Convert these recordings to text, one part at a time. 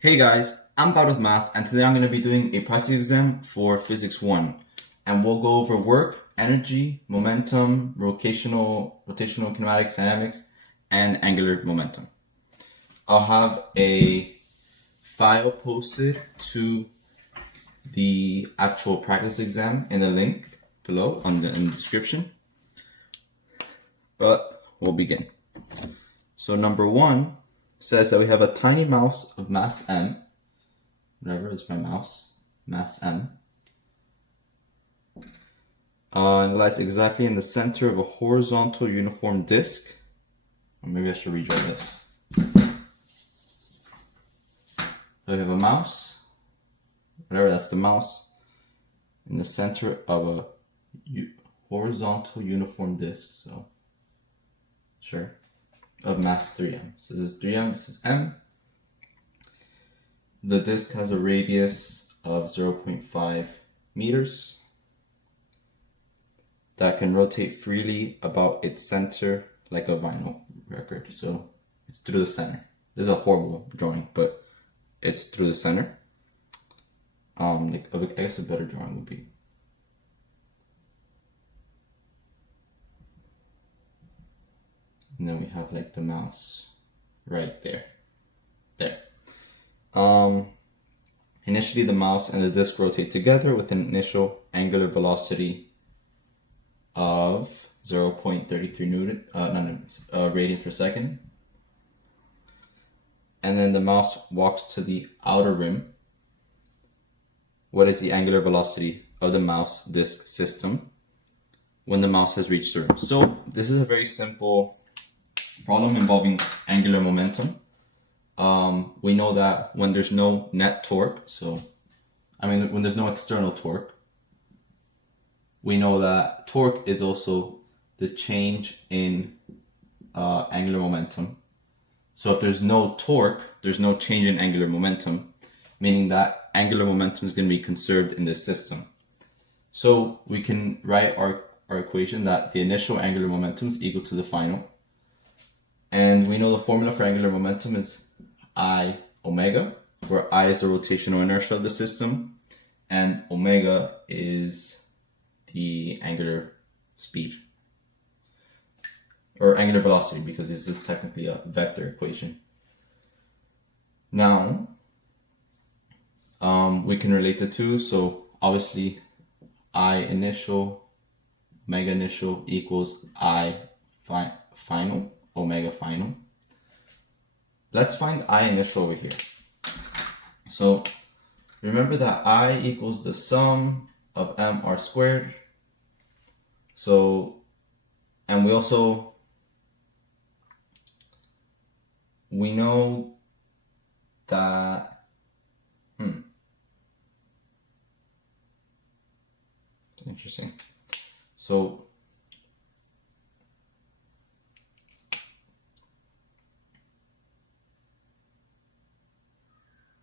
Hey guys, I'm bad with math and today I'm going to be doing a practice exam for Physics 1 and we'll go over work, energy, momentum, rotational kinematics, dynamics, and angular momentum. I'll have a file posted to the actual practice exam in the link below in the description, but we'll begin. So number 1 says that we have a tiny mouse of mass m, whatever is my mouse, mass m, and it lies exactly in the center of a horizontal uniform disk. Or maybe I should redraw this. So we have a mouse, whatever, that's the mouse, in the center of a horizontal uniform disk, so sure, of mass 3m. So this is 3m, this is m. The disk has a radius of 0.5 meters that can rotate freely about its center like a vinyl record. So it's through the center. This is a horrible drawing, but it's through the center. I guess a better drawing would be. And then we have like the mouse right there. There. Initially the mouse and the disk rotate together with an initial angular velocity of 0.33 radians per second. And then the mouse walks to the outer rim. What is the angular velocity of the mouse disk system when the mouse has reached the rim? So this is a very simple problem involving angular momentum. We know that when there's no net torque, when there's no external torque, we know that torque is also the change in angular momentum. So if there's no torque, there's no change in angular momentum, meaning that angular momentum is going to be conserved in this system. So we can write our equation that the initial angular momentum is equal to the final. And we know the formula for angular momentum is I omega, where I is the rotational inertia of the system, and omega is the angular speed, or angular velocity, because this is technically a vector equation. Now, we can relate the two, so obviously I initial, omega initial equals I final, omega final. Let's find I initial over here. So remember that I equals the sum of mr squared. So, and we know that, interesting. So,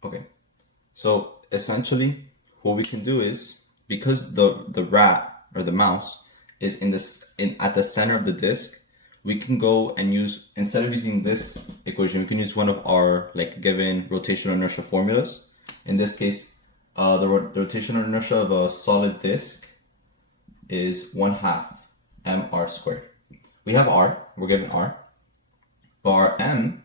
okay, so essentially what we can do is, because the rat or the mouse is at the center of the disk, we can go and use, instead of using this equation, we can use one of our given rotational inertia formulas. In this case, the rotational inertia of a solid disk is 1/2 mr squared. We have r, we're given r, but our m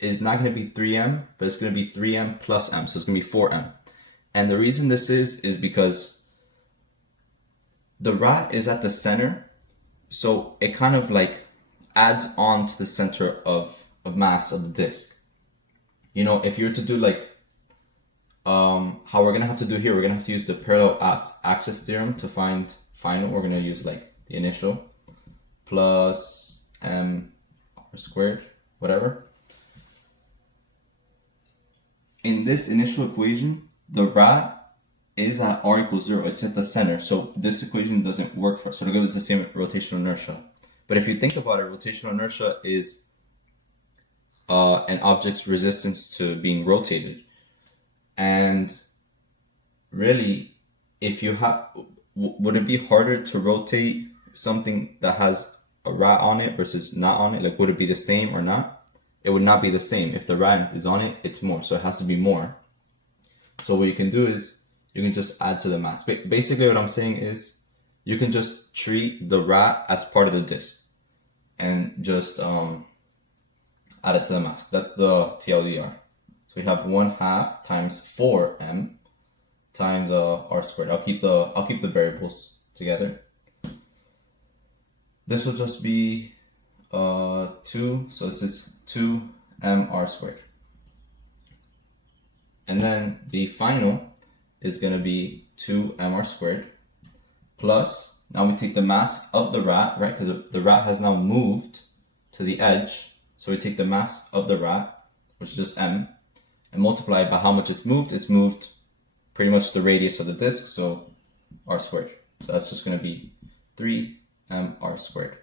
is not going to be 3m, but it's going to be 3m plus m, so it's going to be 4m. And the reason this is because the rat is at the center, so it kind of adds on to the center of mass of the disk. You know, if you were to do how we're going to have to do here, we're going to have to use the parallel axis theorem to find final. We're going to use the initial plus m r squared, whatever. In this initial equation, the rat is at r equals 0. It's at the center, so this equation doesn't work for us. So it'll give us the same rotational inertia. But if you think about it, rotational inertia is an object's resistance to being rotated. And really, if you would it be harder to rotate something that has a rat on it versus not on it? Would it be the same or not? it would not be the same. If the rat is on it, it's more, so it has to be more. So what you can do is you can just add to the mass. Basically what I'm saying is you can just treat the rat as part of the disk and just add it to the mass. That's the TLDR. So we have 1/2 times 4m times r squared. I'll keep the variables together. This will just be 2, so this is 2mr squared. And then the final is going to be 2mr squared plus, now we take the mass of the rat, right? Because the rat has now moved to the edge. So we take the mass of the rat, which is just m, and multiply it by how much it's moved. It's moved pretty much the radius of the disk, so r squared. So that's just going to be 3mr squared.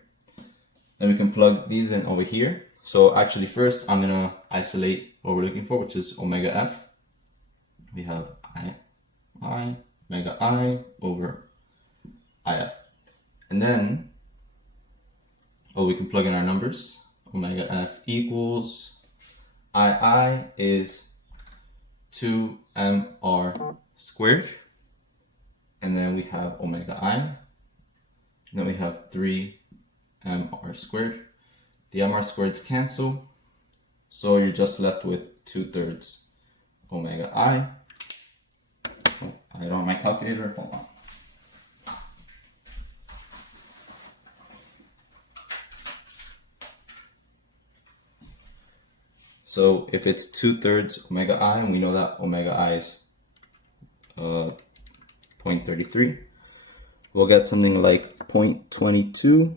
Then we can plug these in over here. So actually first I'm going to isolate what we're looking for, which is omega f. We have I omega I over IF. And then, we can plug in our numbers. Omega F equals II is 2mr squared. And then we have omega I. And then we have 3mr squared. The mr squareds cancel. So you're just left with 2/3 omega I. I don't have my calculator, hold on. So if it's 2/3 omega I, and we know that omega I is 0.33, we'll get something like 0.22,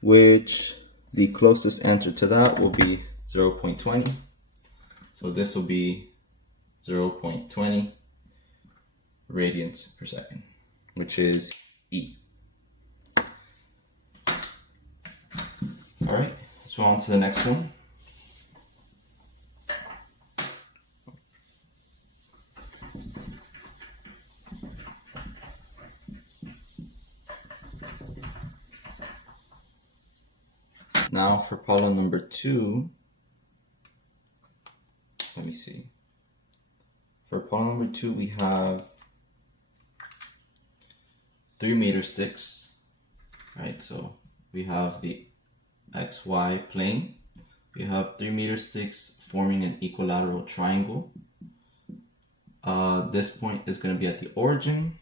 which the closest answer to that will be 0.20. So this will be 0.20 radians per second, which is E. All right, let's move on to the next one. Now for problem number 2, let me see. For problem number 2, we have 3 meter sticks, right? So we have the XY plane. We have 3 meter sticks forming an equilateral triangle. This point is going to be at the origin.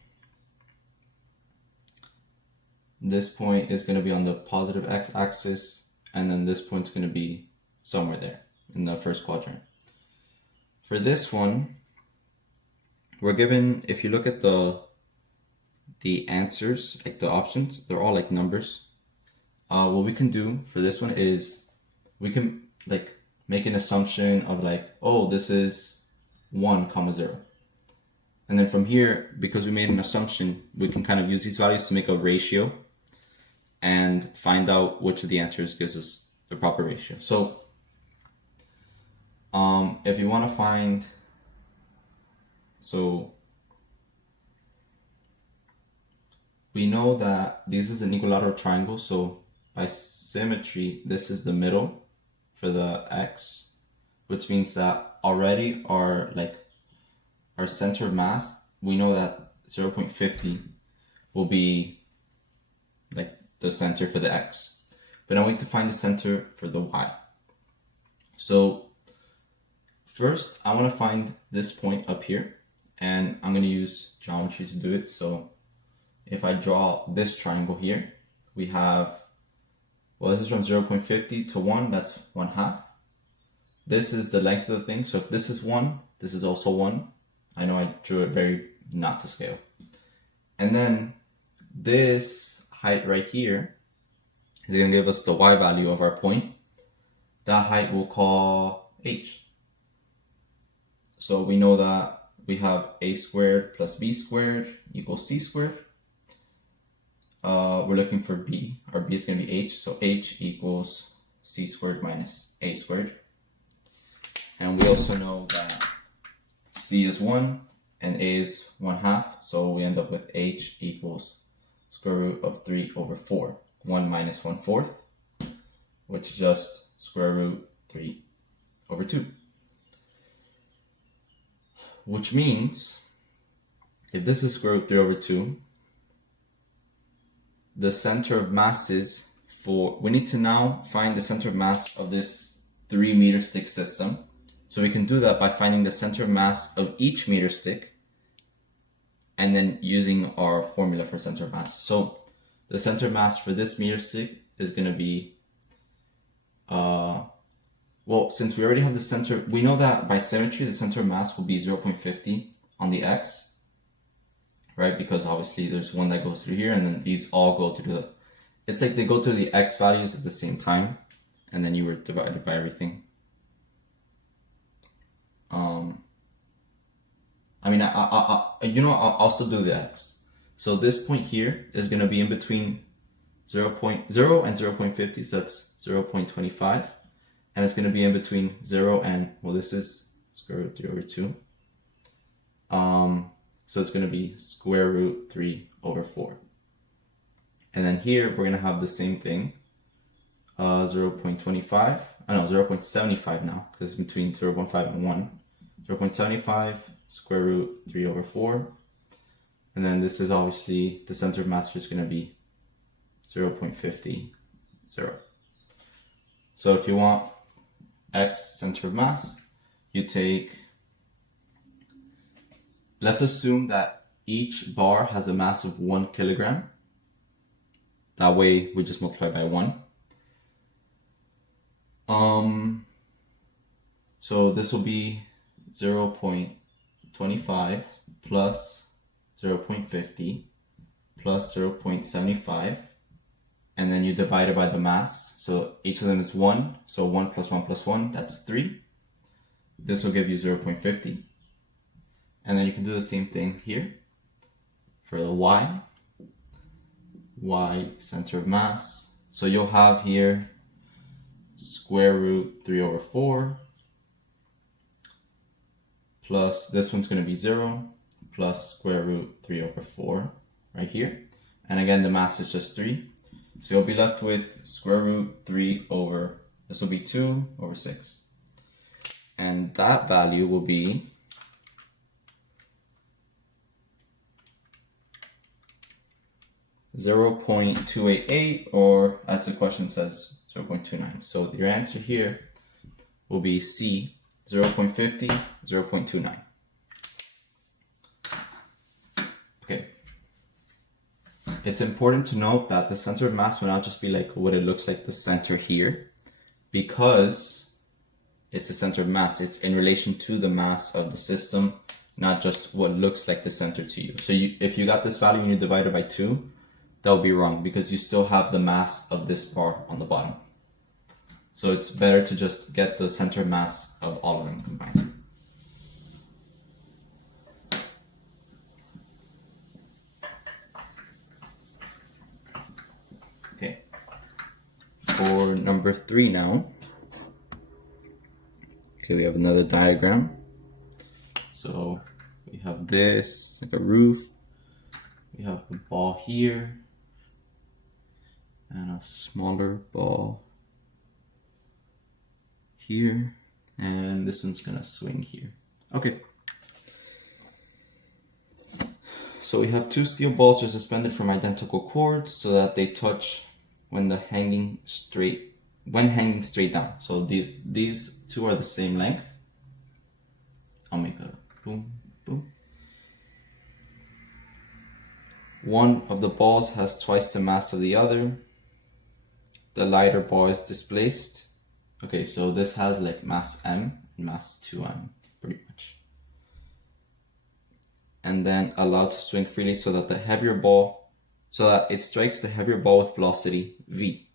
This point is going to be on the positive x-axis, and then this point is going to be somewhere there in the first quadrant. For this one, we're given, if you look at the answers, like the options, they're all like numbers. What we can do for this one is we can like make an assumption of like, oh, this is 1, 0. And then from here, because we made an assumption, we can kind of use these values to make a ratio and find out which of the answers gives us the proper ratio. So if you want to find, so we know that this is an equilateral triangle, so by symmetry, this is the middle for the x, which means that already our center of mass, we know that 0.50 will be like the center for the x. But now we have to find the center for the y. So first, I want to find this point up here, and I'm going to use geometry to do it. So if I draw this triangle here, we have, well, this is from 0.50 to 1, that's 1/2. This is the length of the thing. So if this is 1, this is also 1. I know I drew it very not to scale. And then this height right here is going to give us the y value of our point. That height we'll call h. So we know that we have a squared plus b squared equals c squared. We're looking for b. Our b is going to be h, so h equals c squared minus a squared. And we also know that c is 1 and a is 1/2, so we end up with h equals square root of 3/4, 1 minus 1/4, which is just square root 3 over 2. Which means, if this is square root 3 over 2, the center of masses we need to now find the center of mass of this 3 meter stick system. So we can do that by finding the center of mass of each meter stick and then using our formula for center of mass. So the center of mass for this meter stick is going to be, well, since we already have the center, we know that by symmetry, the center of mass will be 0.50 on the x, right? Because obviously there's one that goes through here and then these all go through the, it's like they go through the x values at the same time and then you were divided by everything. I mean, I'll still do the x. So this point here is going to be in between 0.0 and 0.50, so that's 0.25. And it's going to be in between 0 and, well, this is square root 3 over 2. So it's going to be square root 3 over 4. And then here, we're going to have the same thing, 0.25, 0.75 now, because it's between 0.5 and 1. 0.75 square root 3 over 4. And then this is obviously, the center of mass is going to be 0.50, 0. So if you want x center of mass, you take, let's assume that each bar has a mass of 1 kilogram. That way we just multiply by 1. So this will be 0.25 plus 0.50 plus 0.75, and then you divide it by the mass. So each of them is 1, so 1 plus 1 plus 1, that's 3. This will give you 0.50. And then you can do the same thing here for the y center of mass. So you'll have here square root 3 over 4 plus, this one's going to be 0, plus square root 3 over 4 right here. And again, the mass is just 3. So you'll be left with square root 3 over, this will be 2 over 6. And that value will be 0.288, or as the question says, 0.29. So your answer here will be C, 0.50, 0.29. Okay. It's important to note that the center of mass will not just be like what it looks like the center here, because it's the center of mass. It's in relation to the mass of the system, not just what looks like the center to you. So if you got this value and you divide it by 2, that will be wrong because you still have the mass of this bar on the bottom. So it's better to just get the center mass of all of them combined. Okay, for number 3 now. Okay, we have another diagram. So we have this, like a roof. We have a ball here and a smaller ball here, and this one's gonna swing here. Okay. So we have 2 steel balls are suspended from identical cords so that they touch when hanging straight down. So these 2 are the same length. I'll make a boom, boom. One of the balls has twice the mass of the other. The lighter ball is displaced. Okay, so this has like mass m and mass 2m, pretty much. And then allowed to swing freely so that it strikes the heavier ball with velocity v.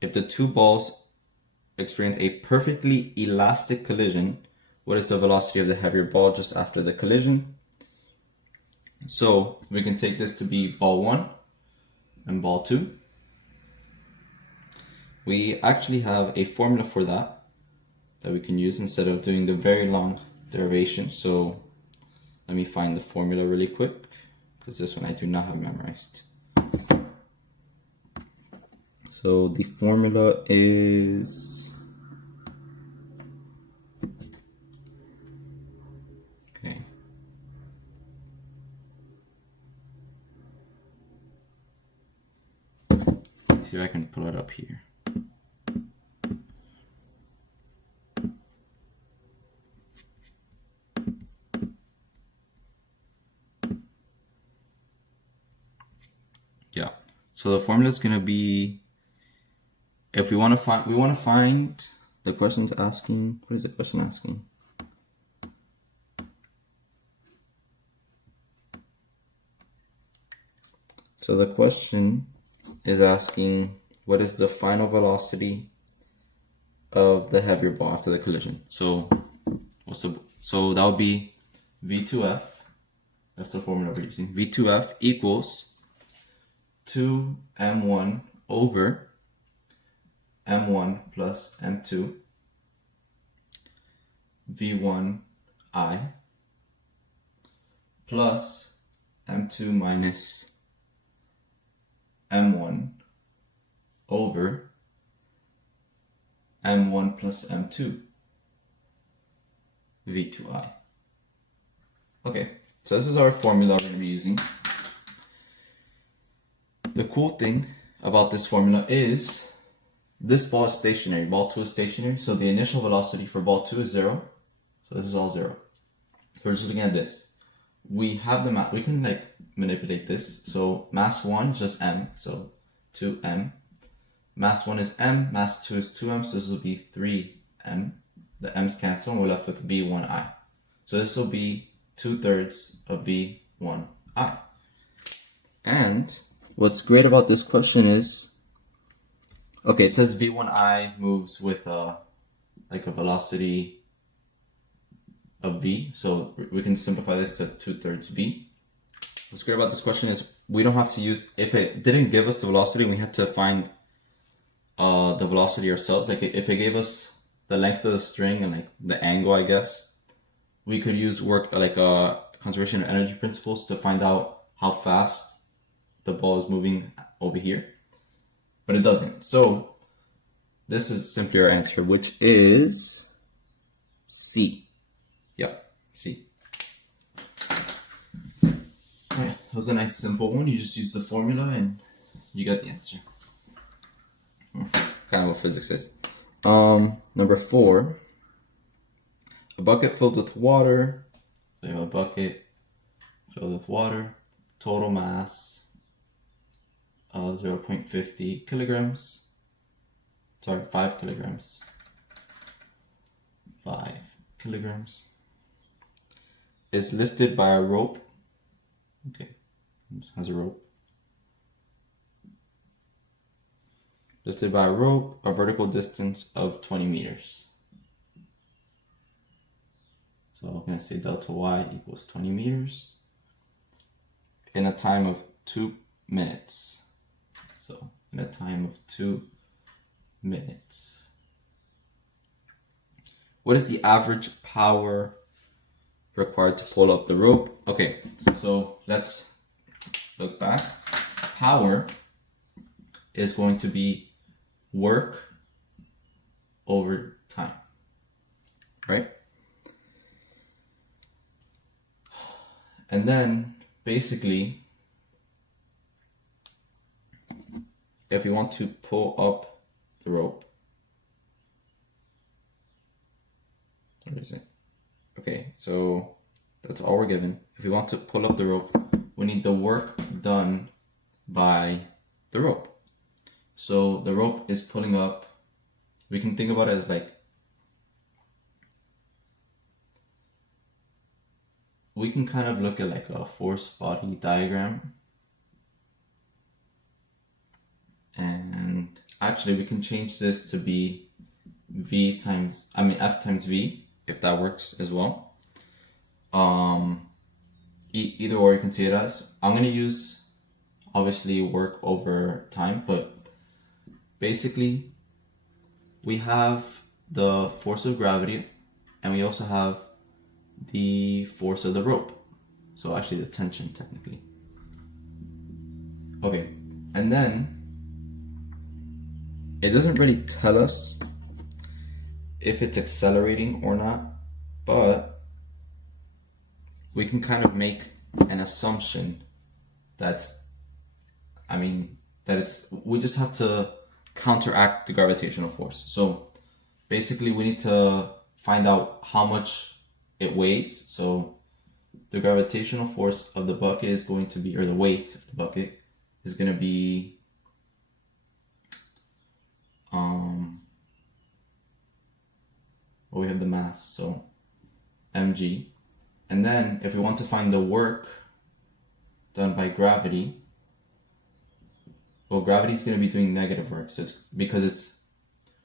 If the 2 balls experience a perfectly elastic collision, what is the velocity of the heavier ball just after the collision? So we can take this to be ball 1 and ball 2. We actually have a formula for that we can use instead of doing the very long derivation. So let me find the formula really quick, because this one I do not have memorized. So the formula is, okay. See if I can pull it up here. Yeah. So the formula is going to be, if we want to find, the question's asking, what is the question asking? So the question is asking, what is the final velocity of the heavier ball after the collision? So that would be V2F. That's the formula we're using. V2F equals 2m1 over m1 plus m2 v1I plus m2 minus m1 over m1 plus m2 v2I. Okay, so this is our formula we're going to be using. The cool thing about this formula is this ball is stationary. Ball 2 is stationary, so the initial velocity for ball 2 is 0. So this is all 0. We're just looking at this. We have the mass, we can like manipulate this. So mass 1 is just m, so 2m. Mass 1 is m, mass 2 is 2m, so this will be 3m. The m's cancel and we're left with v1I. So this will be 2/3 of v1I. And what's great about this question is, okay, it says v1I moves with like a velocity of v, so we can simplify this to 2/3 v. What's great about this question is we don't have to use, if it didn't give us the velocity and we had to find the velocity ourselves, like if it gave us the length of the string and like the angle, I guess, we could use conservation of energy principles to find out how fast the ball is moving over here, but it doesn't. So this is simply our answer, which is C. Yeah, C. Alright, that was a nice simple one. You just use the formula and you got the answer. That's kind of what physics is. Number 4. A bucket filled with water. We have a bucket filled with water. Total mass of 0.50 kilograms. Sorry, 5 kilograms. 5 kilograms. Is lifted by a rope. Okay, it has a rope. Lifted by a rope, a vertical distance of 20 meters. So I'm going to say delta y equals 20 meters in a time of 2 minutes. So in a time of 2 minutes. What is the average power required to pull up the rope? Okay, so let's look back. Power is going to be work over time, right? And then basically, if you want to pull up the rope, where is it? Okay, so that's all we're given. If we want to pull up the rope, we need the work done by the rope. So the rope is pulling up, we can think about it as like, we can kind of look at like a force body diagram. And actually we can change this to be F times V, if that works as well. Either or you can see it as. I'm going to use obviously work over time, but basically we have the force of gravity and we also have the force of the rope. So actually the tension technically. Okay, and then it doesn't really tell us if it's accelerating or not, but we can kind of make an assumption we just have to counteract the gravitational force. So basically we need to find out how much it weighs. So the gravitational force of the bucket is going to be, or the weight of the bucket is going to be we have the mass, so mg. And then if we want to find the work done by gravity, well, gravity is going to be doing negative work. So it's because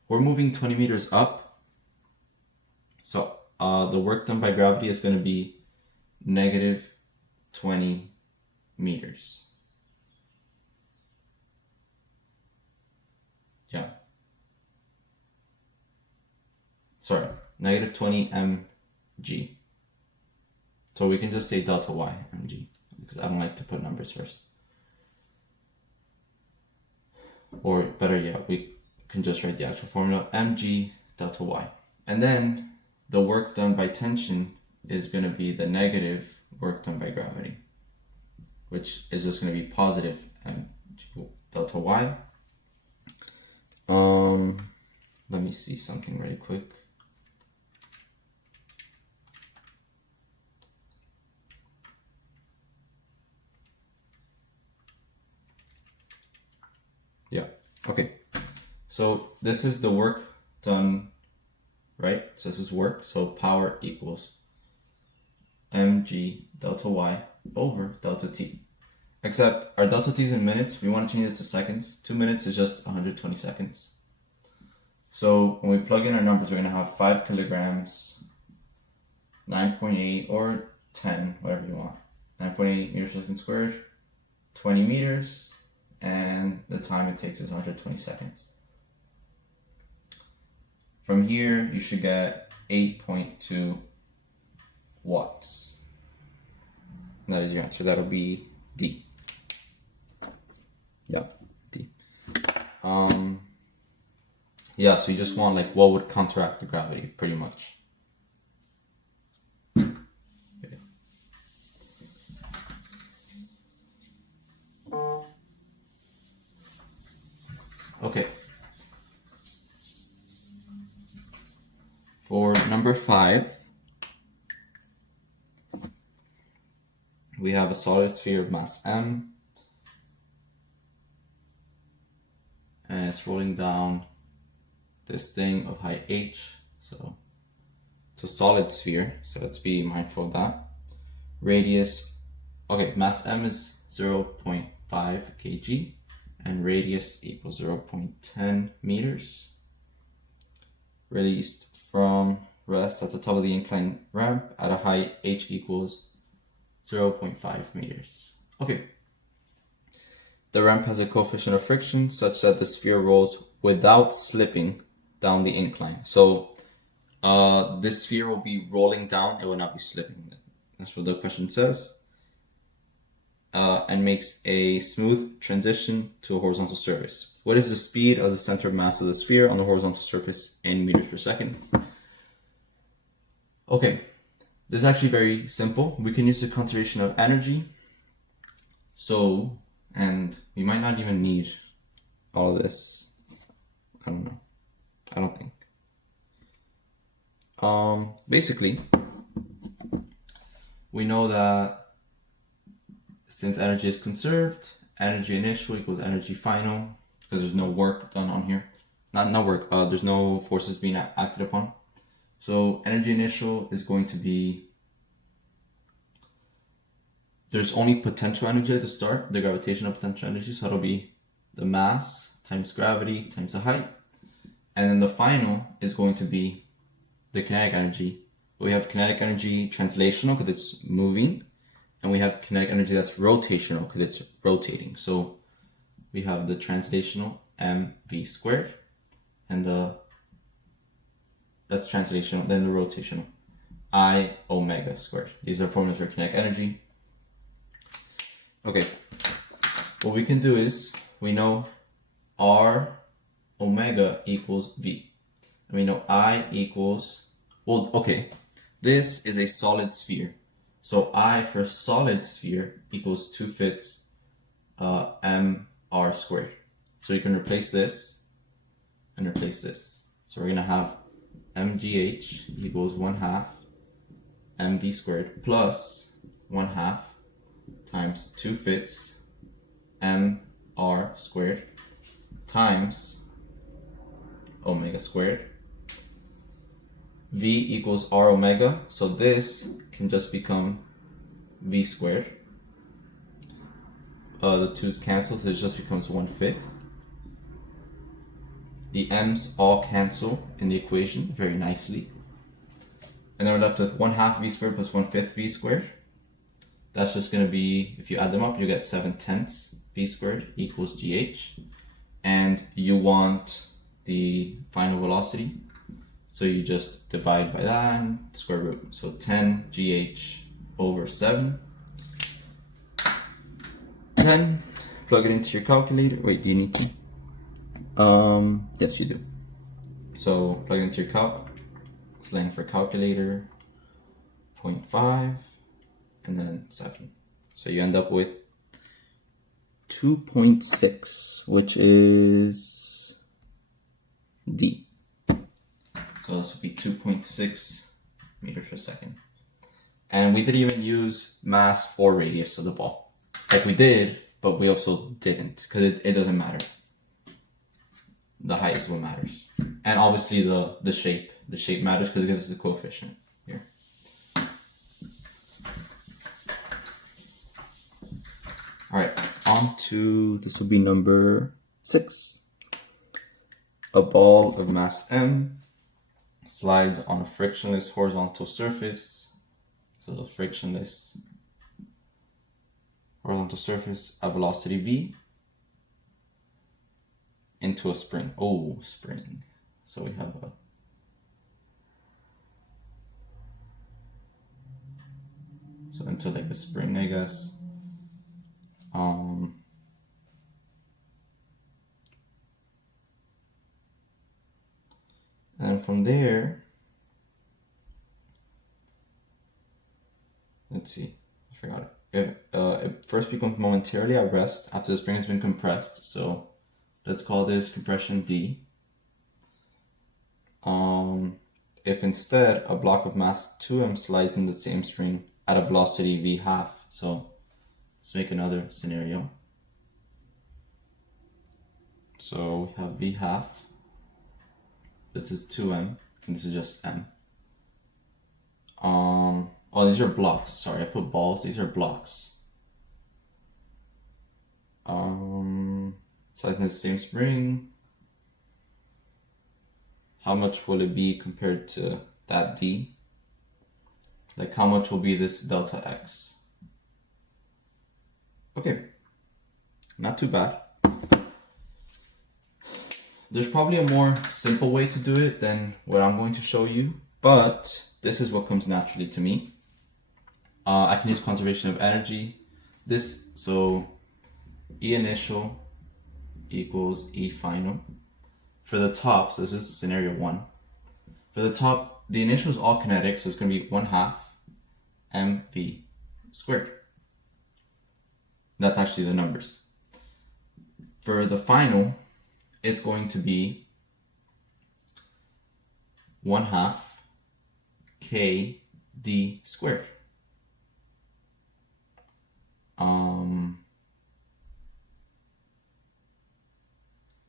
we're moving 20 meters up. So the work done by gravity is going to be negative 20 meters. Yeah. Sorry, negative 20 mg. So we can just say delta y mg, because I don't like to put numbers first. Or better yet, we can just write the actual formula, mg delta y. And then the work done by tension is going to be the negative work done by gravity, which is just going to be positive mg delta y. Let me see something really quick. Yeah, okay. So this is the work done, right? So this is work, so power equals mg delta y over delta t. Except our delta t is in minutes, we want to change it to seconds. 2 minutes is just 120 seconds. So when we plug in our numbers, we're going to have 5 kilograms, 9.8 or 10, whatever you want. 9.8 meters per second squared, 20 meters, and the time it takes is 120 seconds. From here, you should get 8.2 watts. And that is your answer. That'll be D. Yeah, D. Yeah, so you just want like what would counteract the gravity, pretty much. Okay. For number 5, we have a solid sphere of mass m, and it's rolling down this thing of height h. So it's a solid sphere, so let's be mindful of that. Radius, okay, mass m is 0.5 kg, and radius equals 0.10 meters. Released from rest at the top of the incline ramp at a height h equals 0.5 meters. Okay. The ramp has a coefficient of friction such that the sphere rolls without slipping down the incline. So this sphere will be rolling down, it will not be slipping. That's what the question says. And makes a smooth transition to a horizontal surface. What is the speed of the center of mass of the sphere on the horizontal surface in meters per second? Okay, this is actually very simple. We can use the conservation of energy. So, and we might not even need all this. I don't know. I don't think. Basically, we know that since energy is conserved, energy initial equals energy final, because there's no work done on here. Not work, there's no forces being acted upon. So energy initial is going to be, there's only potential energy at the start, the gravitational potential energy, so it'll be the mass times gravity times the height. And then the final is going to be the kinetic energy. We have kinetic energy translational because it's moving, and we have kinetic energy that's rotational because it's rotating. So we have the translational mv squared, and that's translational, then the rotational I omega squared. These are formulas for kinetic energy. Okay, what we can do is, we know R omega equals v. And we know I equals, well, okay, this is a solid sphere. So I for solid sphere equals 2/5 mr squared. So you can replace this and replace this. So we're going to have mgh equals 1/2 mv squared plus 1/2 times 2/5 mr squared times omega squared. V equals r omega, so this can just become v squared. The 2's cancel, so it just becomes 1/5. The m's all cancel in the equation very nicely. And then we're left with 1/2 v squared plus 1/5 v squared. That's just going to be, if you add them up, you get 7/10 v squared equals gh. And you want the final velocity, so you just divide by that and square root. So 10 gh over 7. 10, plug it into your calculator. Wait, do you need to? Yes, you do. So plug it into your calc. Slang for calculator, 0.5, and then 7. So you end up with 2.6, which is D. So this would be 2.6 meters per second. And we didn't even use mass or radius of the ball. Like we did, but we also didn't, because it doesn't matter. The height is what matters. And obviously the shape. The shape matters because it gives us the coefficient here. Alright, on to, this will be number 6. A ball of mass m slides on a frictionless horizontal surface. So the frictionless horizontal surface at velocity v into a spring. Oh, spring. So we have a into like a spring, I guess. And from there, let's see, I forgot it. It first becomes momentarily at rest after the spring has been compressed. So let's call this compression D. If instead a block of mass 2m slides in the same spring at a velocity v half. So let's make another scenario. So we have v half. This is 2m, and this is just m. Oh, these are blocks. Sorry, I put balls. These are blocks. It's like in the same spring. How much will it be compared to that d? Like how much will be this delta x? Okay, not too bad. There's probably a more simple way to do it than what I'm going to show you, but this is what comes naturally to me. I can use conservation of energy. So E initial equals E final. For the top, so this is scenario 1. For the top, the initial is all kinetic, so it's going to be 1/2 mv squared. That's actually the numbers. For the final, it's going to be 1/2 kd squared.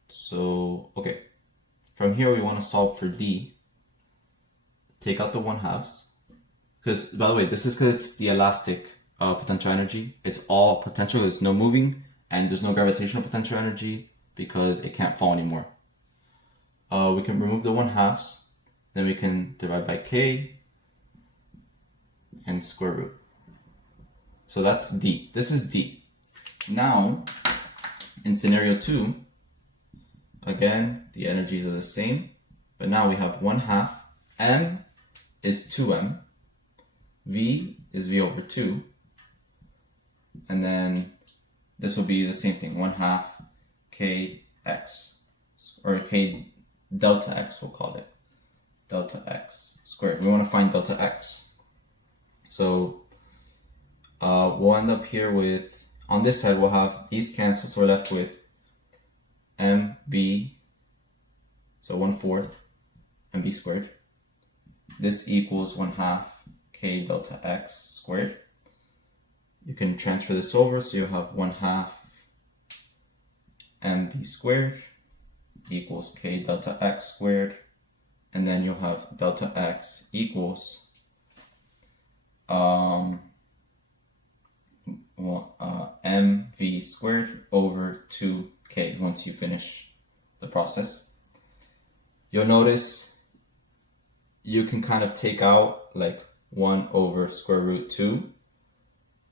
So, okay. From here, we want to solve for d. Take out the 1/2. Because, by the way, this is because it's the elastic potential energy. It's all potential, there's no moving, and there's no gravitational potential energy because it can't fall anymore. We can remove the 1/2, then we can divide by k and square root. So that's d. This is d. Now, in scenario 2, again, the energies are the same, but now we have 1/2. M is 2m. V is v over 2. And then this will be the same thing, 1/2 kx or k delta x, we'll call it. Delta x squared. We want to find delta x. So we'll end up here with, on this side, we'll have these cancel, so we're left with mb, so 1/4 mb squared. This equals 1/2 k delta x squared. You can transfer this over, so you have 1/2 mb squared equals k delta x squared, and then you'll have delta x equals mv squared over 2k once you finish the process. You'll notice you can kind of take out like 1 over square root 2,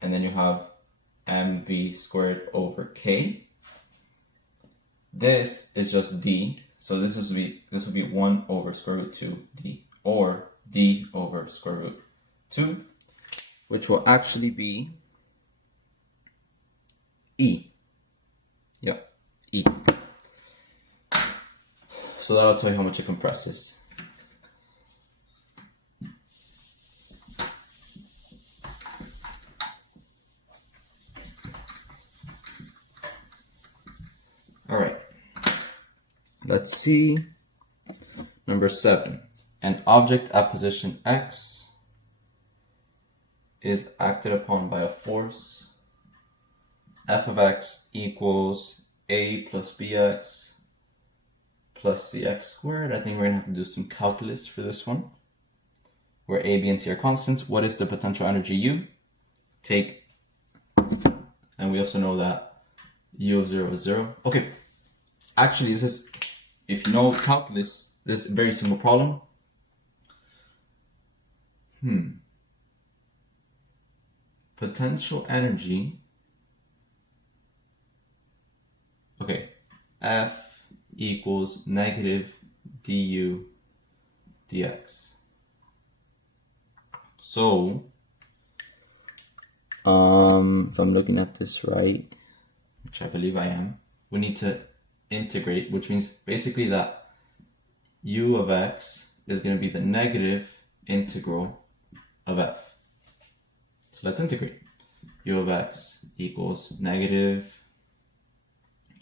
and then you have mv squared over k. This is just d, so this will be 1 over square root 2d, or d over square root 2, which will actually be e. Yep, e. So that'll tell you how much it compresses. All right, let's see. Number 7, an object at position x is acted upon by a force. F of x equals a plus bx plus cx squared. I think we're gonna have to do some calculus for this one, where a, b, and c are constants. What is the potential energy U? Take, and we also know that U of 0 is 0. Okay, actually this is, if you know calculus, this is a very simple problem. Potential energy, okay, F equals negative du dx. So, if I'm looking at this right, which I believe I am, we need to integrate, which means basically that u of x is going to be the negative integral of f. So let's integrate. U of x equals negative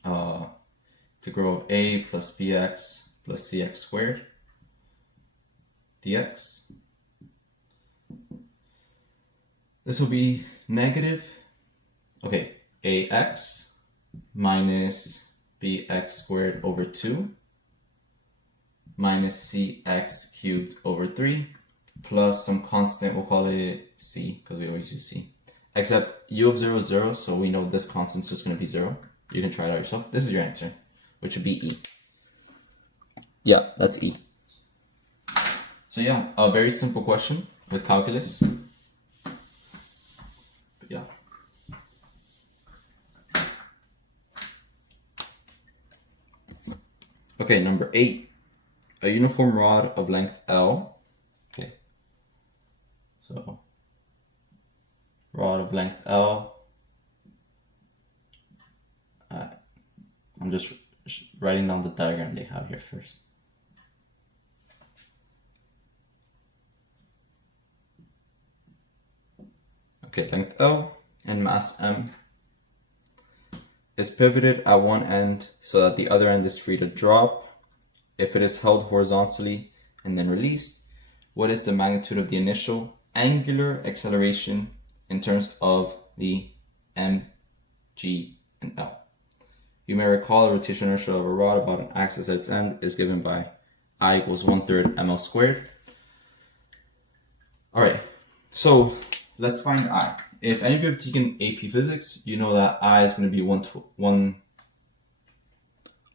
integral of a plus bx plus cx squared dx. This will be negative, okay, ax minus bx squared over 2 minus cx cubed over 3 plus some constant, we'll call it c because we always use c, except u of 0 is 0, so we know this constant is just going to be 0. You can try it out yourself. This is your answer, which would be e. Yeah, that's e. So yeah, a very simple question with calculus. But yeah. Okay, number 8. A uniform rod of length L. Okay. So, rod of length L. I'm just writing down the diagram they have here first. Okay, length L and mass M is pivoted at one end so that the other end is free to drop. If it is held horizontally and then released, what is the magnitude of the initial angular acceleration in terms of the m, g, and L? You may recall the rotational inertia of a rod about an axis at its end is given by I equals 1/3 ml squared. All right, so let's find I. If any of you have taken AP Physics, you know that I is going to be 1.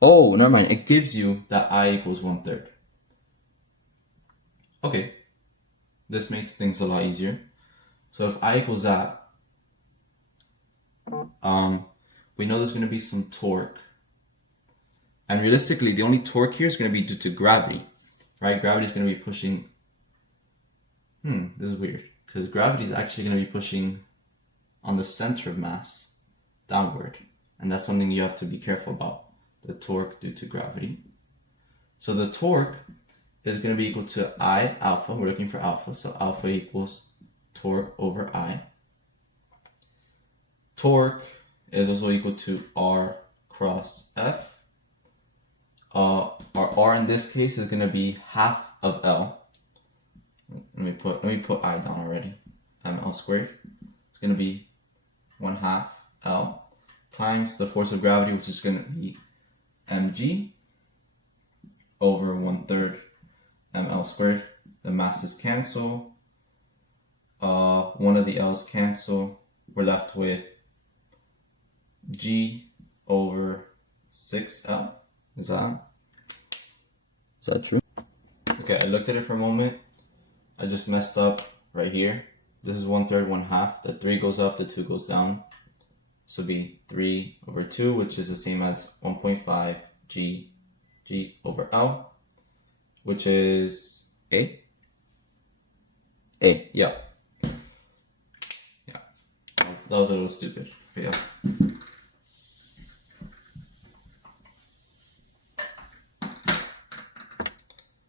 Oh, never mind. It gives you that I equals 1/3. Okay, this makes things a lot easier. So if I equals that, we know there's going to be some torque. And realistically, the only torque here is going to be due to gravity, right? Gravity is going to be pushing. This is weird, because gravity is actually going to be pushing on the center of mass downward. And that's something you have to be careful about, the torque due to gravity. So the torque is going to be equal to I alpha. We're looking for alpha. So alpha equals torque over I. Torque is also equal to R cross F. Our R in this case is going to be half of L. Let me put I down already. ML squared. It's going to be 1/2 L times the force of gravity, which is going to be mg over 1/3 ml squared. The masses cancel. One of the L's cancel. We're left with g over 6L. Is that true? Okay, I looked at it for a moment. I just messed up right here. This is 1/3, 1/2. The 3 goes up, the 2 goes down. So it'll be 3 over 2, which is the same as 1.5 g over L, which is A? A, yeah. Yeah. That was a little stupid. But yeah.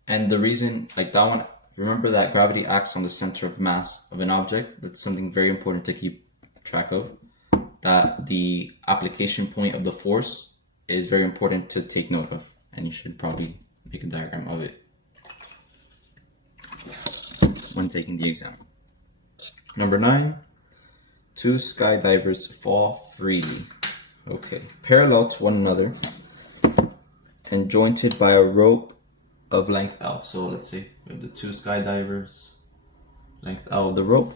And the reason, like that one, remember that gravity acts on the center of mass of an object. That's something very important to keep track of. That the application point of the force is very important to take note of. And you should probably make a diagram of it when taking the exam. Number 9, 2 skydivers fall freely. Okay, parallel to one another and jointed by a rope of length L. So let's say we have the 2 skydivers, length L of the rope.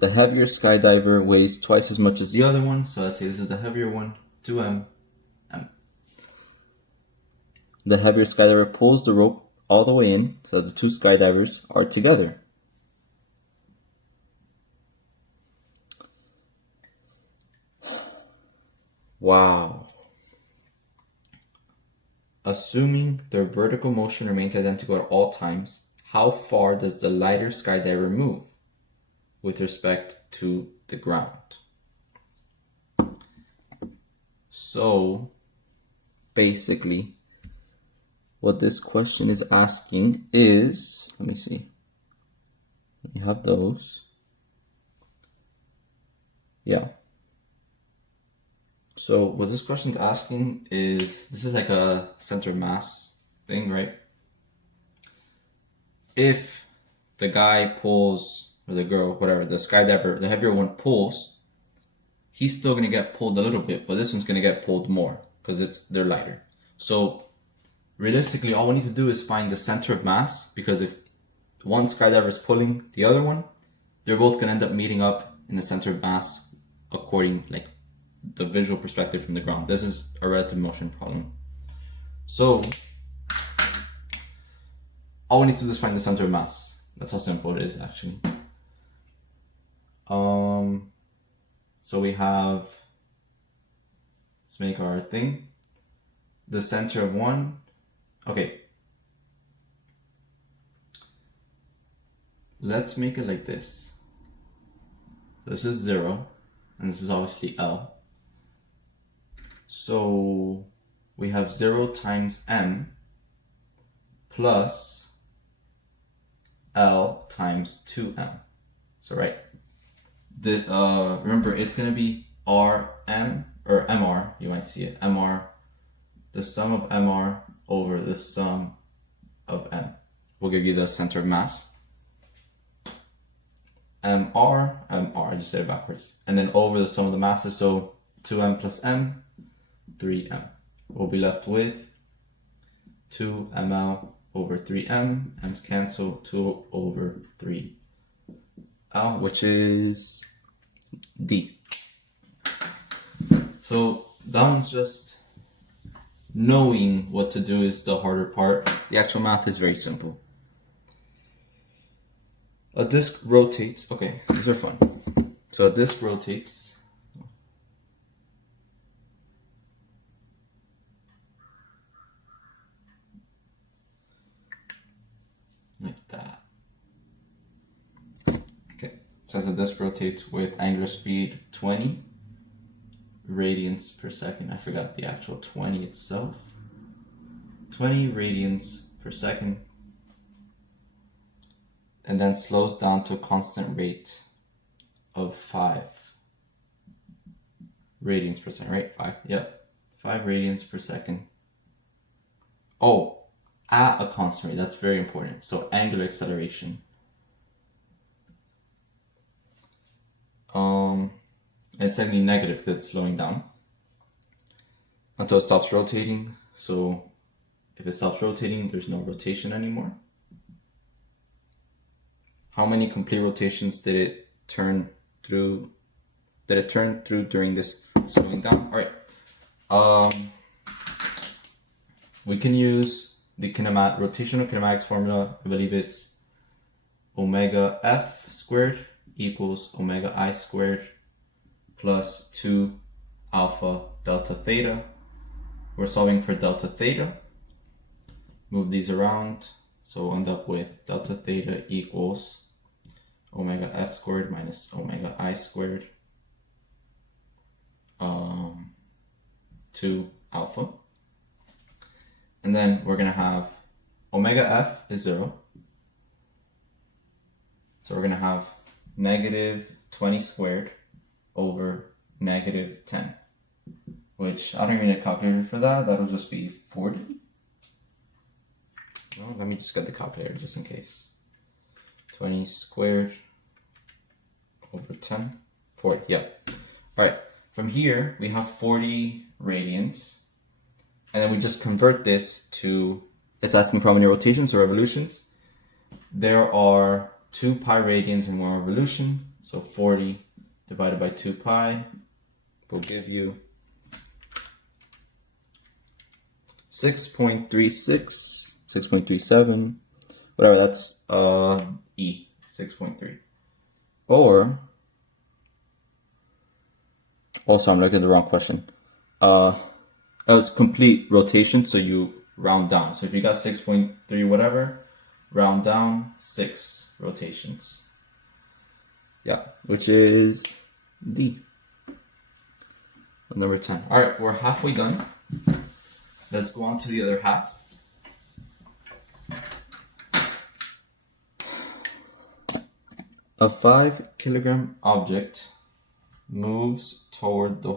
The heavier skydiver weighs twice as much as the other one. So let's say this is the heavier one, 2m, m. The heavier skydiver pulls the rope all the way in, so the 2 skydivers are together. Wow. Assuming their vertical motion remains identical at all times, how far does the lighter skydiver move with respect to the ground? So basically, what this question is asking is, let me see. We have those. Yeah. So what this question is asking is, this is like a center of mass thing, right? If the guy pulls, or the girl, whatever, the skydiver, the heavier one pulls, he's still gonna get pulled a little bit, but this one's gonna get pulled more because they're lighter. So realistically, all we need to do is find the center of mass, because if one skydiver is pulling the other one, they're both gonna end up meeting up in the center of mass according, like, the visual perspective from the ground. This is a relative motion problem. So all we need to do is find the center of mass. That's how simple it is, actually. So we have, let's make our thing. The center of one, okay. Let's make it like this. This is 0, and this is obviously L. So we have 0 times m plus L times 2m. So right, remember it's gonna be Rm, or Mr, you might see it, Mr, the sum of Mr over the sum of m will give you the center of mass. Mr, I just said it backwards, and then over the sum of the masses, so 2m plus m, 3m. We'll be left with 2ml over 3m, m's cancel, 2 over 3l, which is D. So that one's just knowing what to do is the harder part. The actual math is very simple. A disc rotates, okay, these are fun. So a disc rotates like that. Okay, so the disc rotates with angular speed 20 radians per second. I forgot the actual 20 itself. 20 radians per second, and then slows down to a constant rate of 5 radians per second, right? 5, yeah. 5 radians per second. Oh, at a constant rate, that's very important. So angular acceleration. It's technically negative because it's slowing down until it stops rotating. So if it stops rotating, there's no rotation anymore. How many complete rotations did it turn through? Did it turn through during this slowing down? All right. We can use the rotational kinematics formula. I believe it's omega f squared equals omega I squared plus 2 alpha delta theta. We're solving for delta theta. Move these around. So we'll end up with delta theta equals omega f squared minus omega I squared 2 alpha. And then we're going to have omega f is 0. So we're going to have negative 20 squared over negative 10, which I don't even need a calculator for that. That'll just be 40. Well, let me just get the calculator just in case. 20 squared over 10, 40, yeah. All right, from here we have 40 radians. And then we just convert this to, it's asking for how many rotations or revolutions. There are 2 pi radians in 1 revolution. So 40 divided by 2 pi will give you 6.36, 6.37, whatever, that's E, 6.3. Or, also I'm looking at the wrong question. It's complete rotation, so you round down. So if you got 6.3 whatever, round down 6 rotations. Yeah, which is D. Number 10. All right, we're halfway done. Let's go on to the other half. A 5 kilogram object moves toward the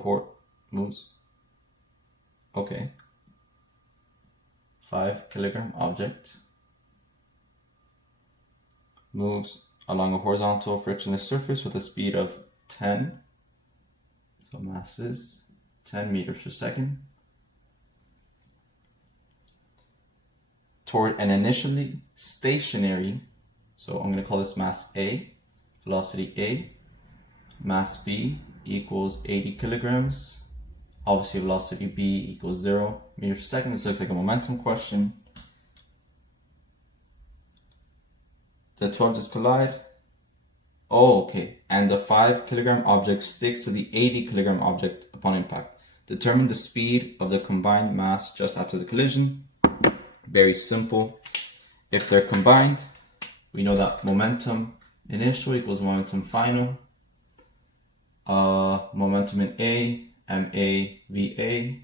Okay. 5 kilogram object moves along a horizontal frictionless surface with a speed of 10. So mass is 10 meters per second. Toward an initially stationary, so I'm going to call this mass A, velocity A, mass B equals 80 kilograms. Obviously, velocity B equals 0 meters per second. This looks like a momentum question. The two objects collide. Oh, okay. And the 5 kilogram object sticks to the 80 kilogram object upon impact. Determine the speed of the combined mass just after the collision. Very simple. If they're combined, we know that momentum initial equals momentum final. Momentum in A, MA VA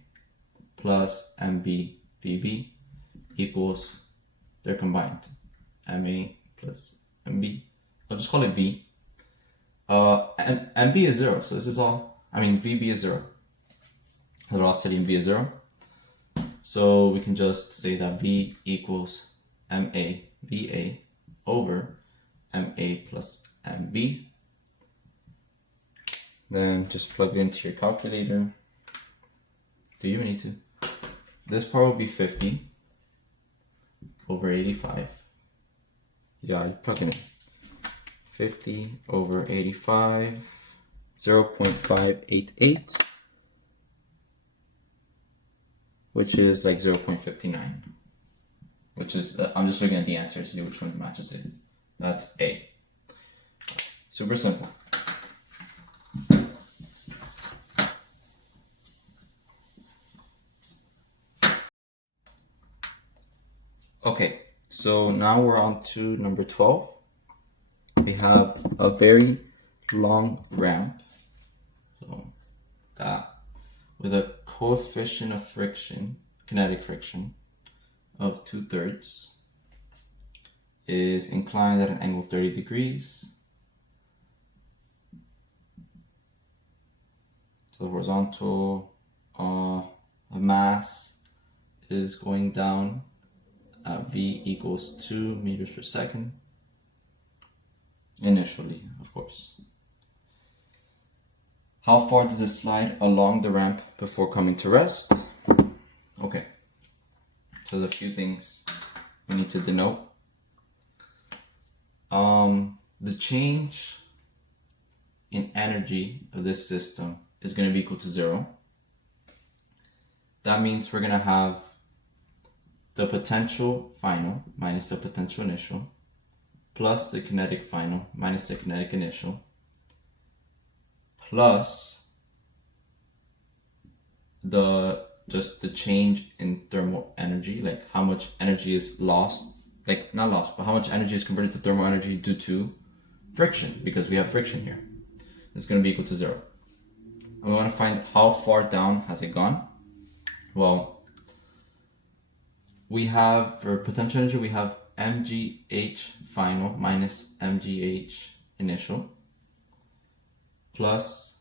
plus MB VB equals, they're combined, MA plus MB. I'll just call it V. And MB is 0, so this is all, VB is 0. The velocity in B is 0. So we can just say that V equals MA VA over MA plus MB. Then just plug it into your calculator. Do you need to? This part will be 50 over 85. Yeah, I plug it in. 50 over 85, 0.588, which is like 0.59. Which is, I'm just looking at the answer to see which one matches it. That's A. Super simple. Okay, so now we're on to number 12. We have a very long ramp, so that with a coefficient of friction, kinetic friction, of 2/3 is inclined at an angle 30 degrees. So the horizontal mass is going down at V equals 2 meters per second. Initially, of course. How far does it slide along the ramp before coming to rest? Okay, so there's a few things we need to denote. The change in energy of this system is going to be equal to 0. That means we're going to have the potential final minus the potential initial plus the kinetic final minus the kinetic initial plus just the change in thermal energy, like how much energy is lost, like not lost, but how much energy is converted to thermal energy due to friction, because we have friction here. It's going to be equal to 0. And we want to find how far down has it gone. Well, we have, for potential energy, we have mgh final minus mgh initial plus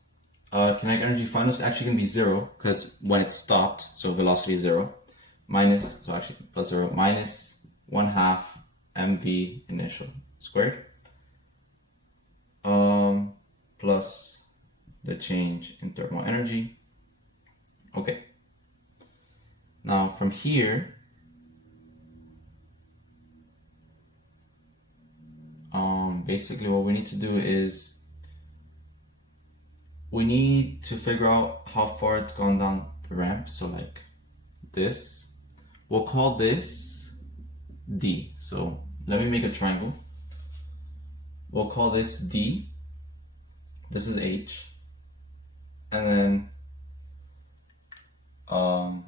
kinetic energy final is actually going to be 0 because when it stopped, so velocity is 0, minus, so actually plus 0, minus 1/2 mv initial squared plus the change in thermal energy. Okay. Now from here, basically what we need to do is we need to figure out how far it's gone down the ramp. So like this, we'll call this D. So let me make a triangle. We'll call this D. This is H. And then I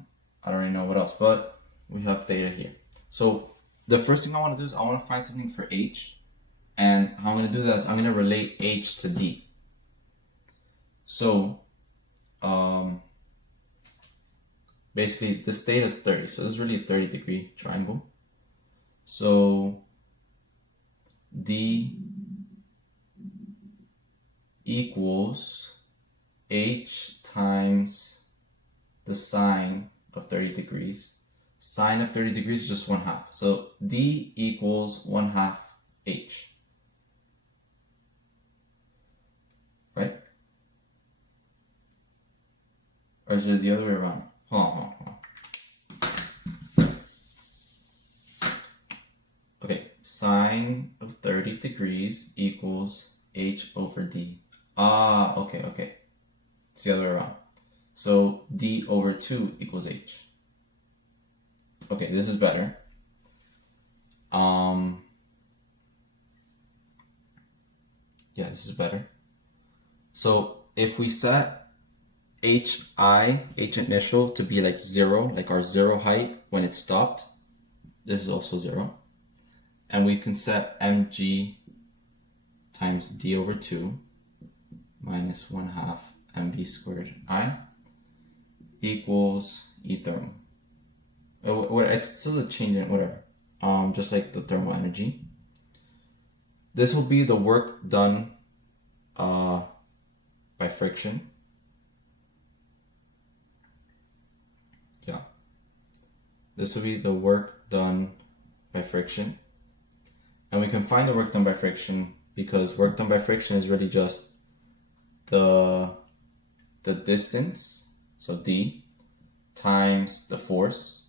don't really know what else, but we have theta here. So the first thing I want to do is I want to find something for H, and how I'm going to do that is I'm going to relate H to D. So basically this theta is 30, so this is really a 30-degree triangle. So D equals H times the sine of 30 degrees. Sine of 30 degrees is just 1/2. So D equals 1/2 H. Right? Or is it the other way around? Hold on. Okay, sine of 30 degrees equals H over D. Ah, okay. It's the other way around. So D over 2 equals H. Okay, this is better. Yeah, this is better. So if we set H initial to be like 0, like our 0 height when it stopped, this is also 0. And we can set mg times D over 2 minus 1/2 mv squared I equals E thermal. It's still a change in whatever. Just like the thermal energy. This will be the work done by friction. Yeah. This will be the work done by friction. And we can find the work done by friction because work done by friction is really just the distance, so D, times the force,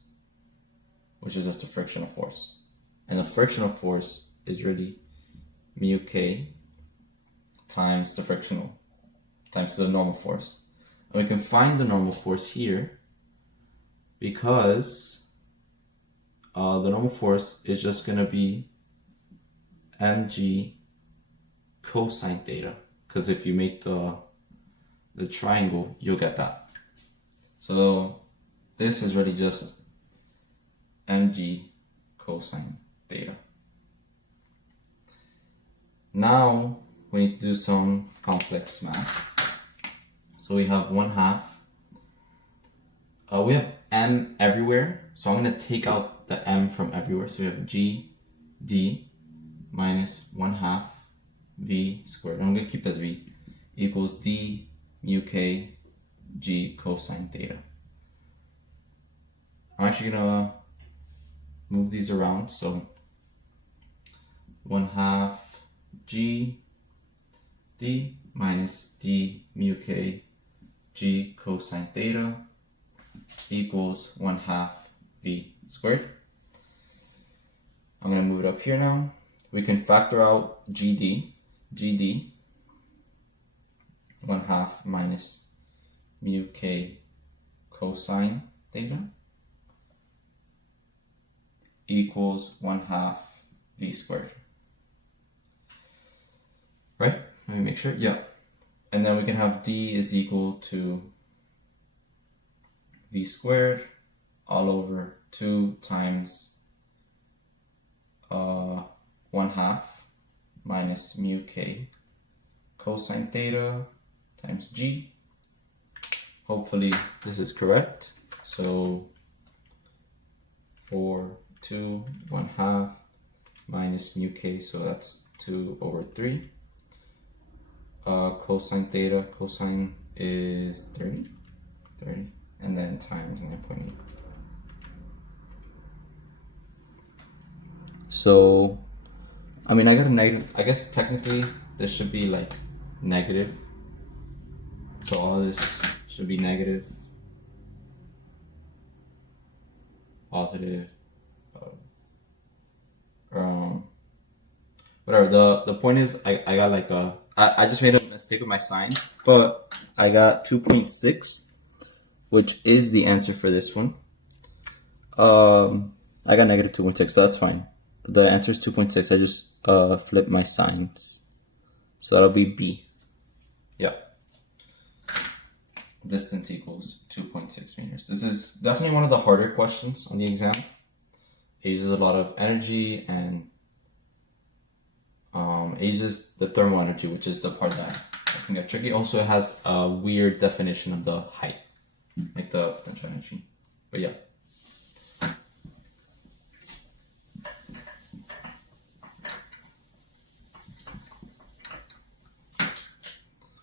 which is just the frictional force. And the frictional force is really mu K times the frictional, times the normal force. And we can find the normal force here because the normal force is just going to be mg cosine theta. Because if you make the triangle, you'll get that. So this is really just mg cosine theta. Now we need to do some complex math. So we have 1/2. We have m everywhere, so I'm going to take out the m from everywhere. So we have GD minus 1/2 V squared. I'm going to keep it as V equals D mu K G cosine theta. I'm actually going to move these around. So 1/2 G D minus D mu K G cosine theta equals 1/2 V squared. I'm going to move it up here now. We can factor out GD 1/2 minus mu K cosine theta equals 1/2 V squared. Right? Let me make sure. Yeah. And then we can have D is equal to V squared all over 2 times 1/2 minus mu K cosine theta times G. Hopefully this is correct. So 1/2 minus mu K, so that's 2 over 3. Cosine theta, cosine is 30, and then times 9.8. So, I mean, I got a negative. I guess technically this should be like negative. So all of this should be negative, positive, whatever. The point is, I got like I just made a mistake with my signs, but I got 2.6, which is the answer for this one. I got negative 2.6, but that's fine. The answer is 2.6. I just flipped my signs. So that'll be B. Yeah. Distance equals 2.6 meters. This is definitely one of the harder questions on the exam. It uses a lot of energy and it uses the thermal energy, which is the part that can get tricky. Also, it has a weird definition of the height, like the potential energy. But yeah.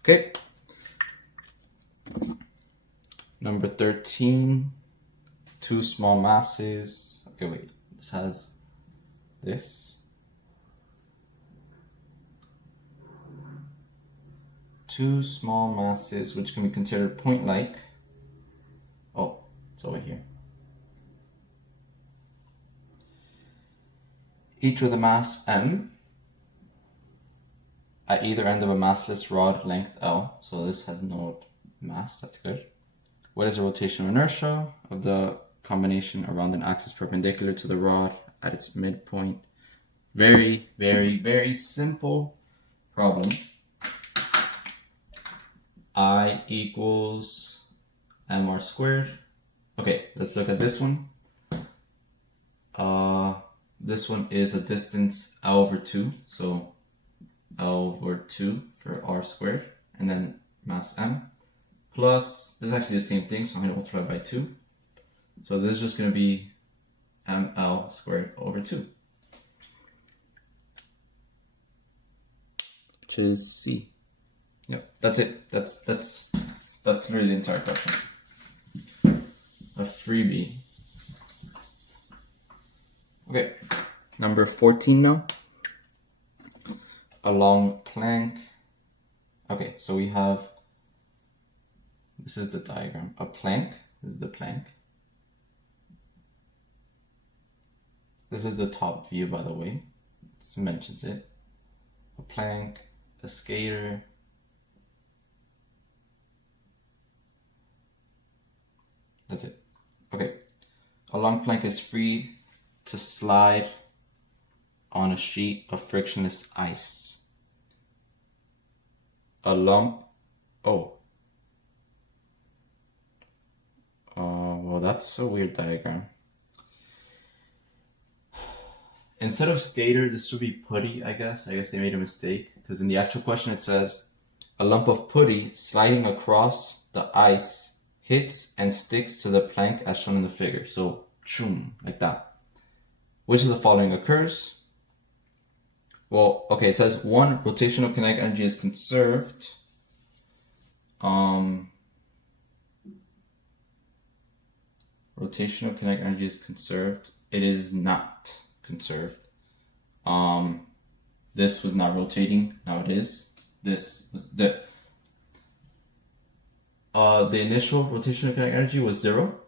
Okay. Number 13, 2 small masses. Okay, wait, this has this. Two small masses which can be considered point-like. Oh, it's over here. Each with a mass m at either end of a massless rod length L. So this has no mass, that's good. What is the rotational inertia of the combination around an axis perpendicular to the rod at its midpoint? Very, very, very simple problem. I equals mr squared. Okay, let's look at this one. This one is a distance L over 2. So L over 2 for r squared. And then mass m. Plus, this is actually the same thing, so I'm going to multiply by 2. So this is just going to be ml squared over 2. Which is C. Yep, that's it. That's literally the entire question. A freebie. Okay, number 14 now. A long plank. Okay, so we have, this is the diagram. A plank, this is the plank. This is the top view, by the way. It mentions it. A plank, a skater. That's it. Okay. A long plank is free to slide on a sheet of frictionless ice. A lump. Oh. Well, that's a weird diagram. Instead of skater, this should be putty, I guess. I guess they made a mistake, because in the actual question it says, a lump of putty sliding across the ice hits and sticks to the plank as shown in the figure. So, choom, like that. Which of the following occurs? Well, okay, it says 1, rotational kinetic energy is conserved. Rotational kinetic energy is conserved. It is not conserved. This was not rotating. Now it is. This was the initial rotational kinetic energy was 0,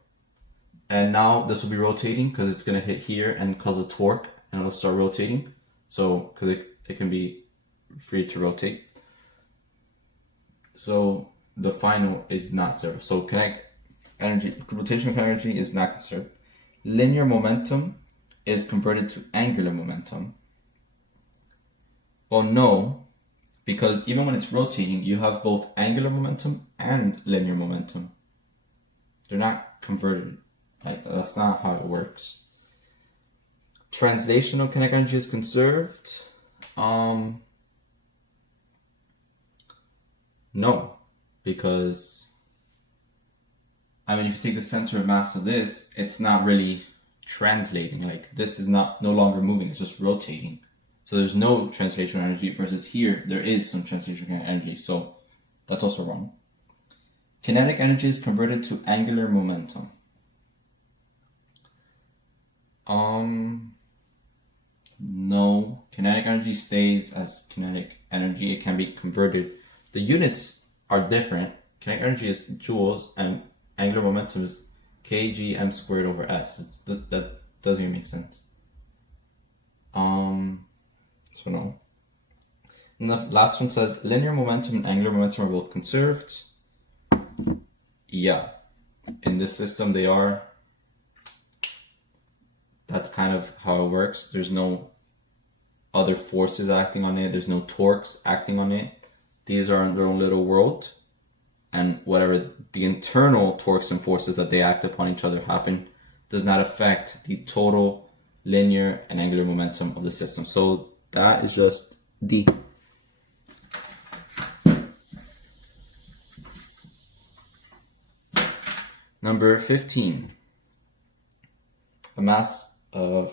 and now this will be rotating because it's gonna hit here and cause a torque, and it'll start rotating. So because it can be free to rotate. So the final is not 0. So kinetic energy, rotational kinetic energy is not conserved. Linear momentum is converted to angular momentum. Well, no, because even when it's rotating, you have both angular momentum and linear momentum. They're not converted. Like, that's not how it works. Translational kinetic energy is conserved. No, because I mean, if you take the center of mass of this, it's not really translating. Like, this is no longer moving; it's just rotating. So there's no translational energy. Versus here, there is some translational energy. So that's also wrong. Kinetic energy is converted to angular momentum. No, kinetic energy stays as kinetic energy. It can be converted. The units are different. Kinetic energy is joules and angular momentum is kgm squared over s. That doesn't even make sense. So no. And the last one says linear momentum and angular momentum are both conserved. Yeah, in this system they are. That's kind of how it works. There's no other forces acting on it. There's no torques acting on it. These are in their own little world. And whatever the internal torques and forces that they act upon each other happen does not affect the total linear and angular momentum of the system. So that is just D. Number 15. A mass of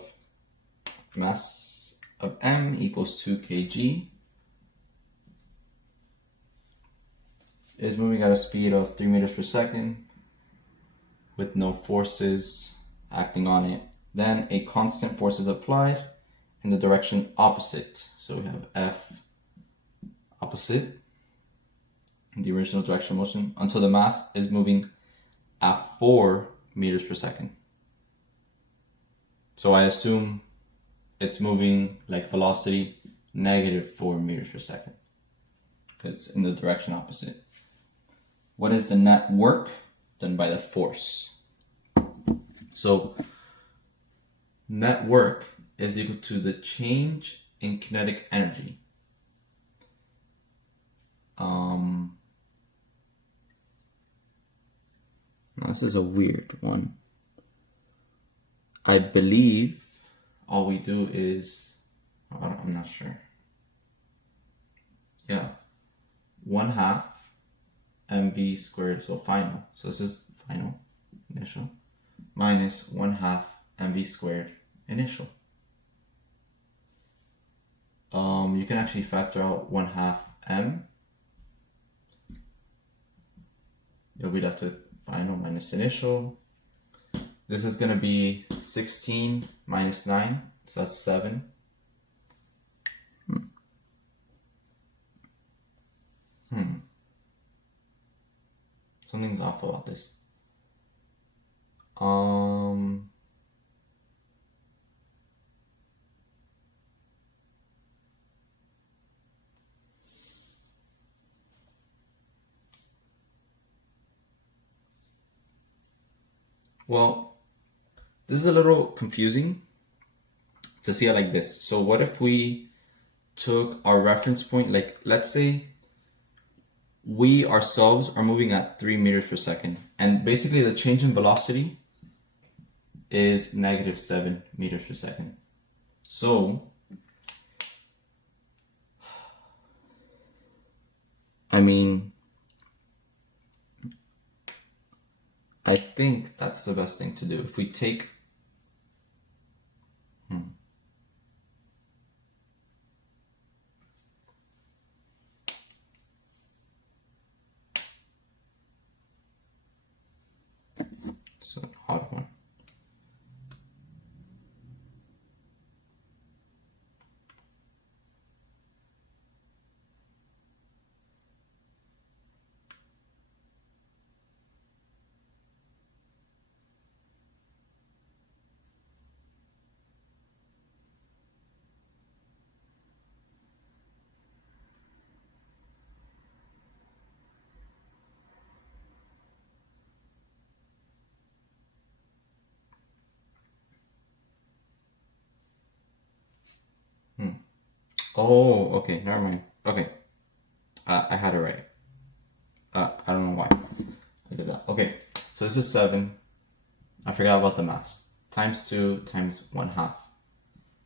m equals 2 kg is moving at a speed of 3 meters per second with no forces acting on it. Then a constant force is applied in the direction opposite. So we have F opposite in the original direction of motion until the mass is moving at 4 meters per second. So I assume it's moving like velocity negative 4 meters per second because it's in the direction opposite. What is the net work done by the force? So net work is equal to the change in kinetic energy. This is a weird one. I believe all we do is, I'm not sure. Yeah, 1/2 mv squared, so final. So this is final, initial, minus 1/2 mv squared, initial. You can actually factor out 1/2 m. We'd have to final minus initial. This is going to be 16 minus 9, so that's 7. Something's off about this. Well, this is a little confusing to see it like this. So what if we took our reference point, like let's say we ourselves are moving at 3 meters per second, and basically the change in velocity is negative 7 meters per second. So, I mean, I think that's the best thing to do. If we take, Oh, okay, never mind. Okay, I had it right. I don't know why I did that. Okay, so this is 7. I forgot about the mass. Times 2 times 1/2.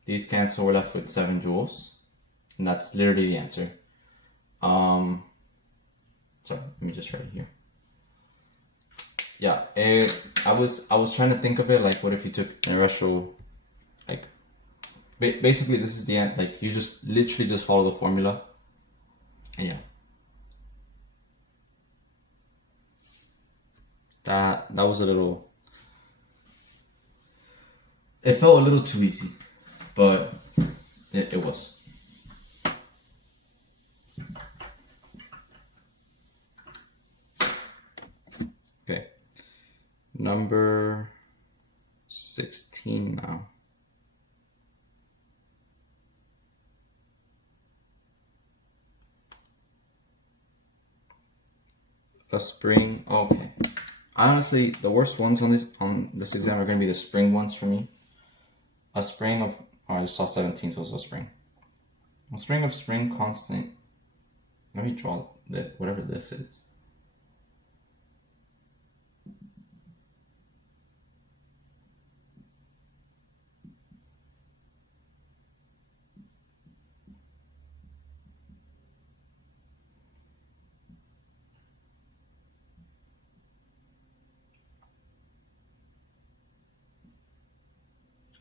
These cancel, we're left with 7 joules. And that's literally the answer. Sorry, let me just write it here. Yeah, I was trying to think of it like, what if you took inertial, like, basically this is the end. Like, you just literally just follow the formula. And yeah. That was a little, it felt a little too easy, but it was. Okay, number 16 now. A spring, okay. Honestly, the worst ones on this exam are going to be the spring ones for me. A spring of, oh, I just saw 17, so it's a spring. A spring of spring constant. Let me draw whatever this is.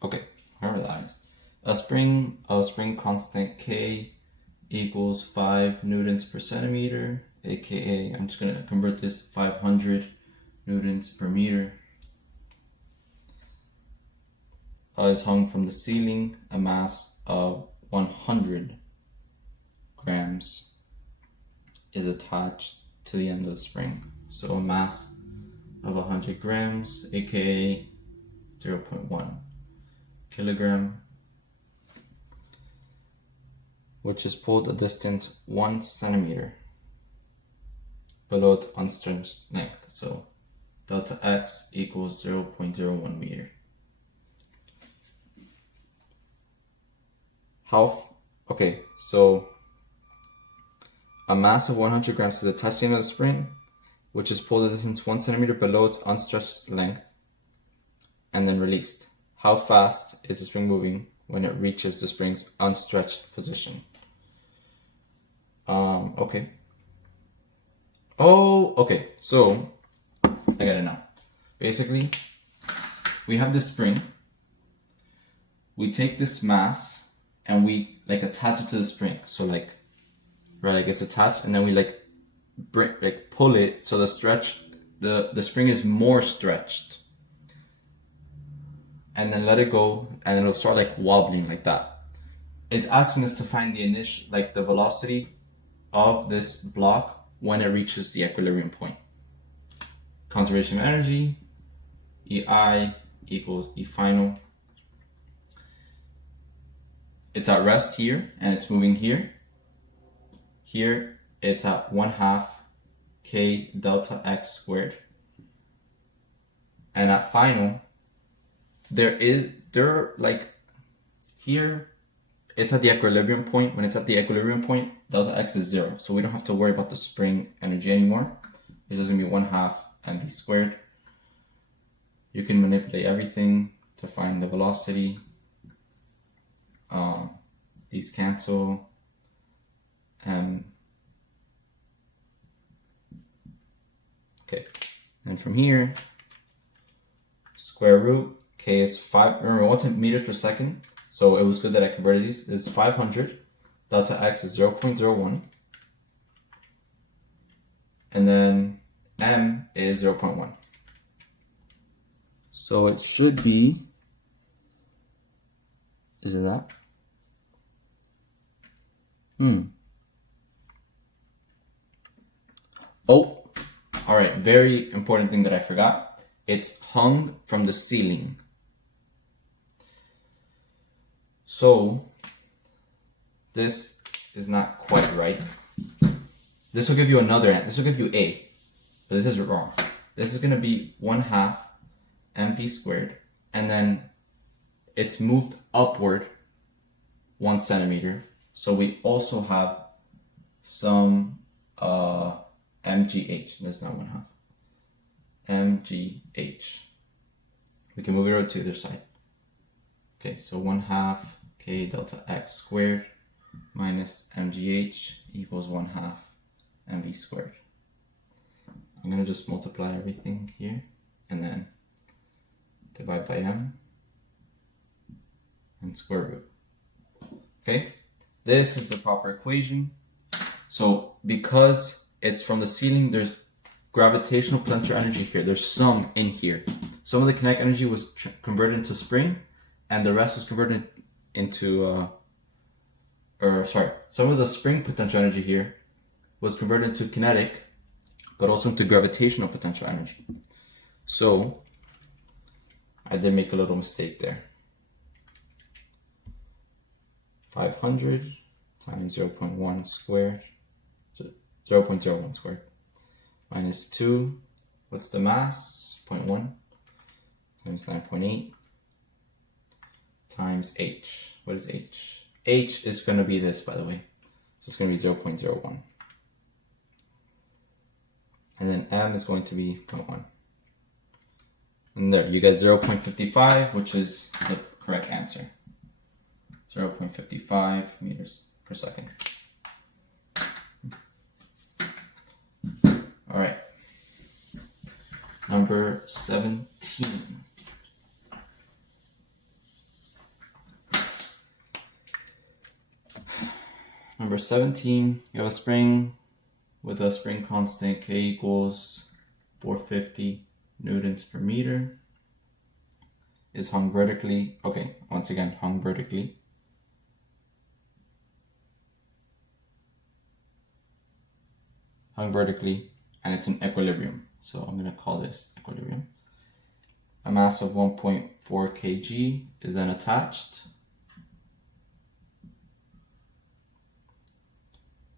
Okay, whatever that is. A spring constant K equals 5 newtons per centimeter, aka, I'm just going to convert this 500 newtons per meter. Is hung from the ceiling. A mass of 100 grams is attached to the end of the spring. So a mass of 100 grams, aka 0.1 kilogram, which is pulled a distance 1 centimeter below its unstretched length. So delta x equals 0.01 meter. Okay, so a mass of 100 grams is attached to the end of the spring, which is pulled a distance 1 centimeter below its unstretched length and then released. How fast is the spring moving when it reaches the spring's unstretched position? Okay. Oh, okay. So I got it now. Basically, we have this spring. We take this mass and we like attach it to the spring. So like, right, like it's attached, and then we like pull it so the spring is more stretched. And then let it go, and it'll start like wobbling like that. It's asking us to find the initial, like the velocity of this block when it reaches the equilibrium point. Conservation of energy, EI equals E final. It's at rest here, and it's moving here. Here, it's at 1/2 K delta X squared. And at final, like here, it's at the equilibrium point. When it's at the equilibrium point, delta X is 0. So we don't have to worry about the spring energy anymore. It's just gonna be 1/2 mv squared. You can manipulate everything to find the velocity. These cancel. Okay, and from here, square root, K is 5, remember what's in meters per second? So it was good that I converted these. This is 500, delta X is 0.01, and then M is 0.1. So it should be, is it that? Oh, all right, very important thing that I forgot. It's hung from the ceiling. So this is not quite right. This will give you this will give you A, but this is wrong. This is gonna be 1/2 mv squared, and then it's moved upward 1 centimeter. So we also have some mgh. That's not 1/2. mgh. We can move it over to the other side. Okay, so 1/2 k delta x squared minus mgh equals 1/2 mv squared. I'm gonna just multiply everything here and then divide by m and square root. Okay, this is the proper equation. So because it's from the ceiling, there's gravitational potential energy here. There's some in here. Some of the kinetic energy was converted into spring, and the rest was converted into, some of the spring potential energy here was converted into kinetic, but also into gravitational potential energy. So I did make a little mistake there. 500 times 0.1 squared, 0.01 squared, minus 2, what's the mass? 0.1 times 9.8 times h. What is h? H is going to be this, by the way. So it's going to be 0.01. And then m is going to be 0.1. And there, you get 0.55, which is the correct answer. 0.55 meters per second. All right. Number 17. Number 17, you have a spring with a spring constant K equals 450 newtons per meter. Is hung vertically. Okay, once again, hung vertically. Hung vertically, and it's in equilibrium. So I'm going to call this equilibrium. A mass of 1.4 kg is then attached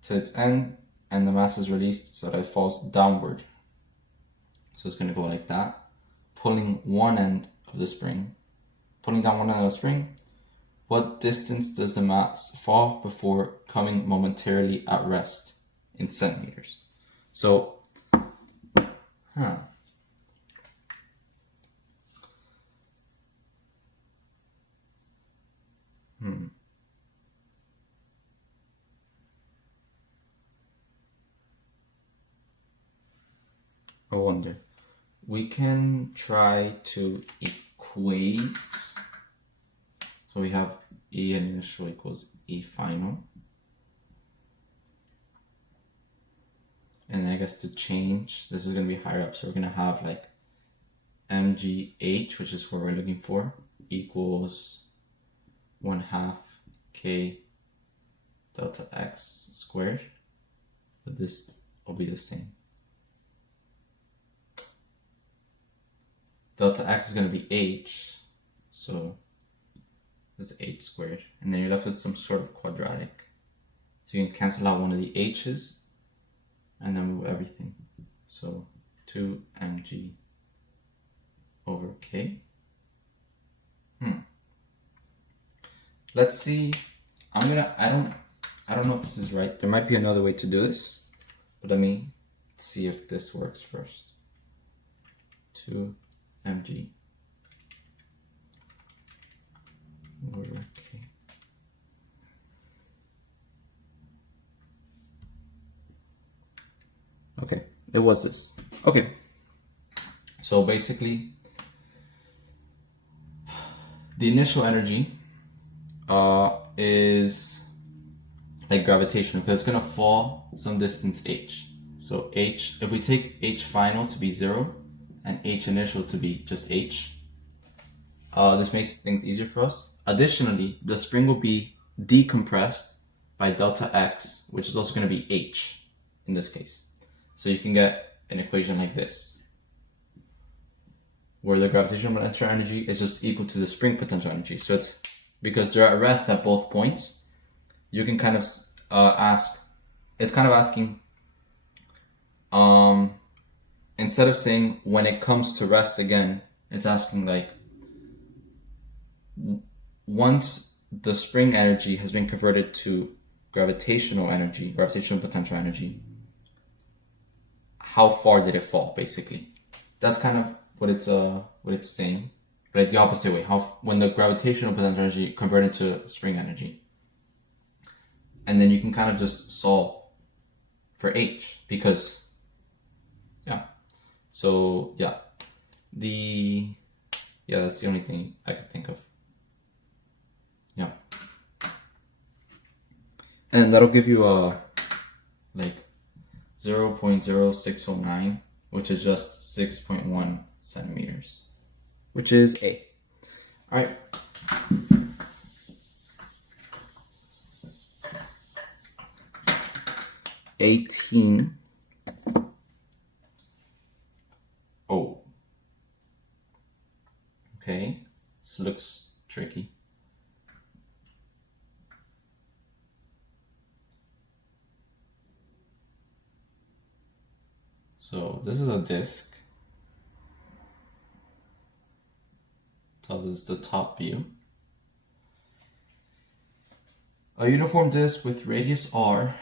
to its end, and the mass is released so that it falls downward. So it's going to go like that, pulling one end of the spring, pulling down one end of the spring. What distance does the mass fall before coming momentarily at rest in centimeters? So, I wonder. We can try to equate. So we have E initial equals E final. And I guess to change, this is going to be higher up. So we're going to have like mgh, which is what we're looking for, equals 1/2 k delta x squared. But this will be the same. Delta x is going to be h, so this is h squared. And then you're left with some sort of quadratic. So you can cancel out one of the h's and then move everything. So 2mg over k. Let's see. I don't know if this is right. There might be another way to do this, but let me see if this works first. 2mg over k. Okay, it was this. Okay, so basically, the initial energy is like gravitational because it's gonna fall some distance h. So h, if we take h final to be 0 and h initial to be just h, this makes things easier for us. Additionally, the spring will be decompressed by delta x, which is also going to be h in this case. So you can get an equation like this, where the gravitational potential energy is just equal to the spring potential energy. So it's because they're at rest at both points, you can kind of ask, it's kind of asking, instead of saying when it comes to rest again, it's asking like, once the spring energy has been converted to gravitational potential energy, how far did it fall, basically. That's kind of what it's saying, but the opposite way, when the gravitational potential energy converted to spring energy. And then you can kind of just solve for H, because, that's the only thing I could think of. Yeah. And that'll give you a, 0.0609, which is just 6.1 centimeters, which is A. All right. $18. Oh. Okay. This looks tricky. So this is a disk. Tells us the top view. A uniform disk with radius r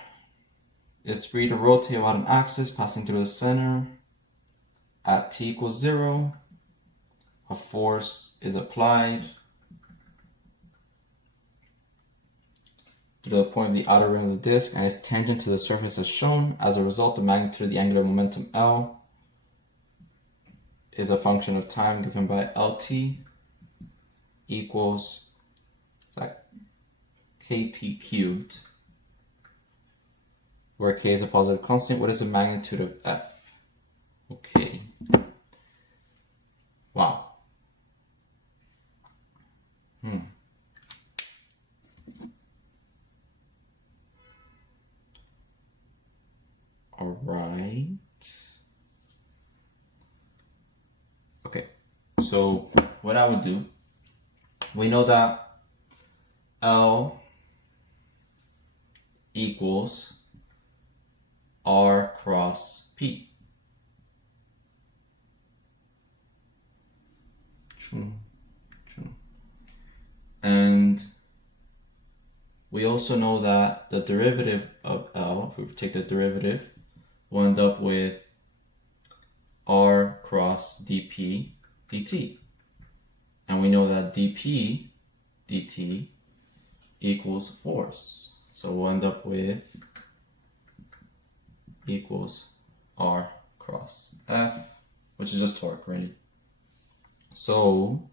is free to rotate about an axis, passing through the center. At t equals 0, a force is applied to the point of the outer rim of the disk and is tangent to the surface as shown. As a result, the magnitude of the angular momentum L is a function of time given by LT equals KT cubed, where K is a positive constant. What is the magnitude of F? Okay. Wow. All right. Okay. So what I would do, we know that L equals R cross P. True. And we also know that the derivative of L, if we take the derivative, we'll end up with R cross dP dt. And we know that dP dt equals force. So we'll end up with equals R cross F, which is just torque, right? So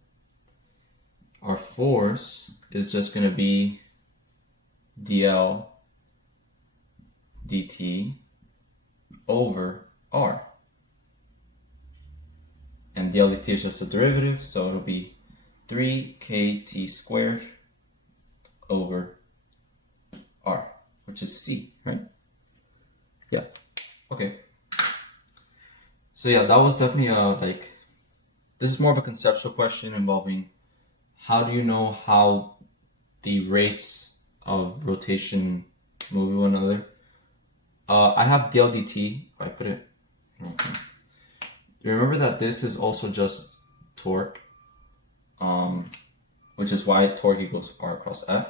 our force is just going to be dl dt over r. And dl dt is just a derivative, so it'll be 3kt squared over r, which is c, right? Yeah. Okay. So yeah, that was definitely this is more of a conceptual question involving how do you know how the rates of rotation move with one another. I have dl dt. I put it. Okay. Remember that this is also just torque, which is why torque equals R cross F.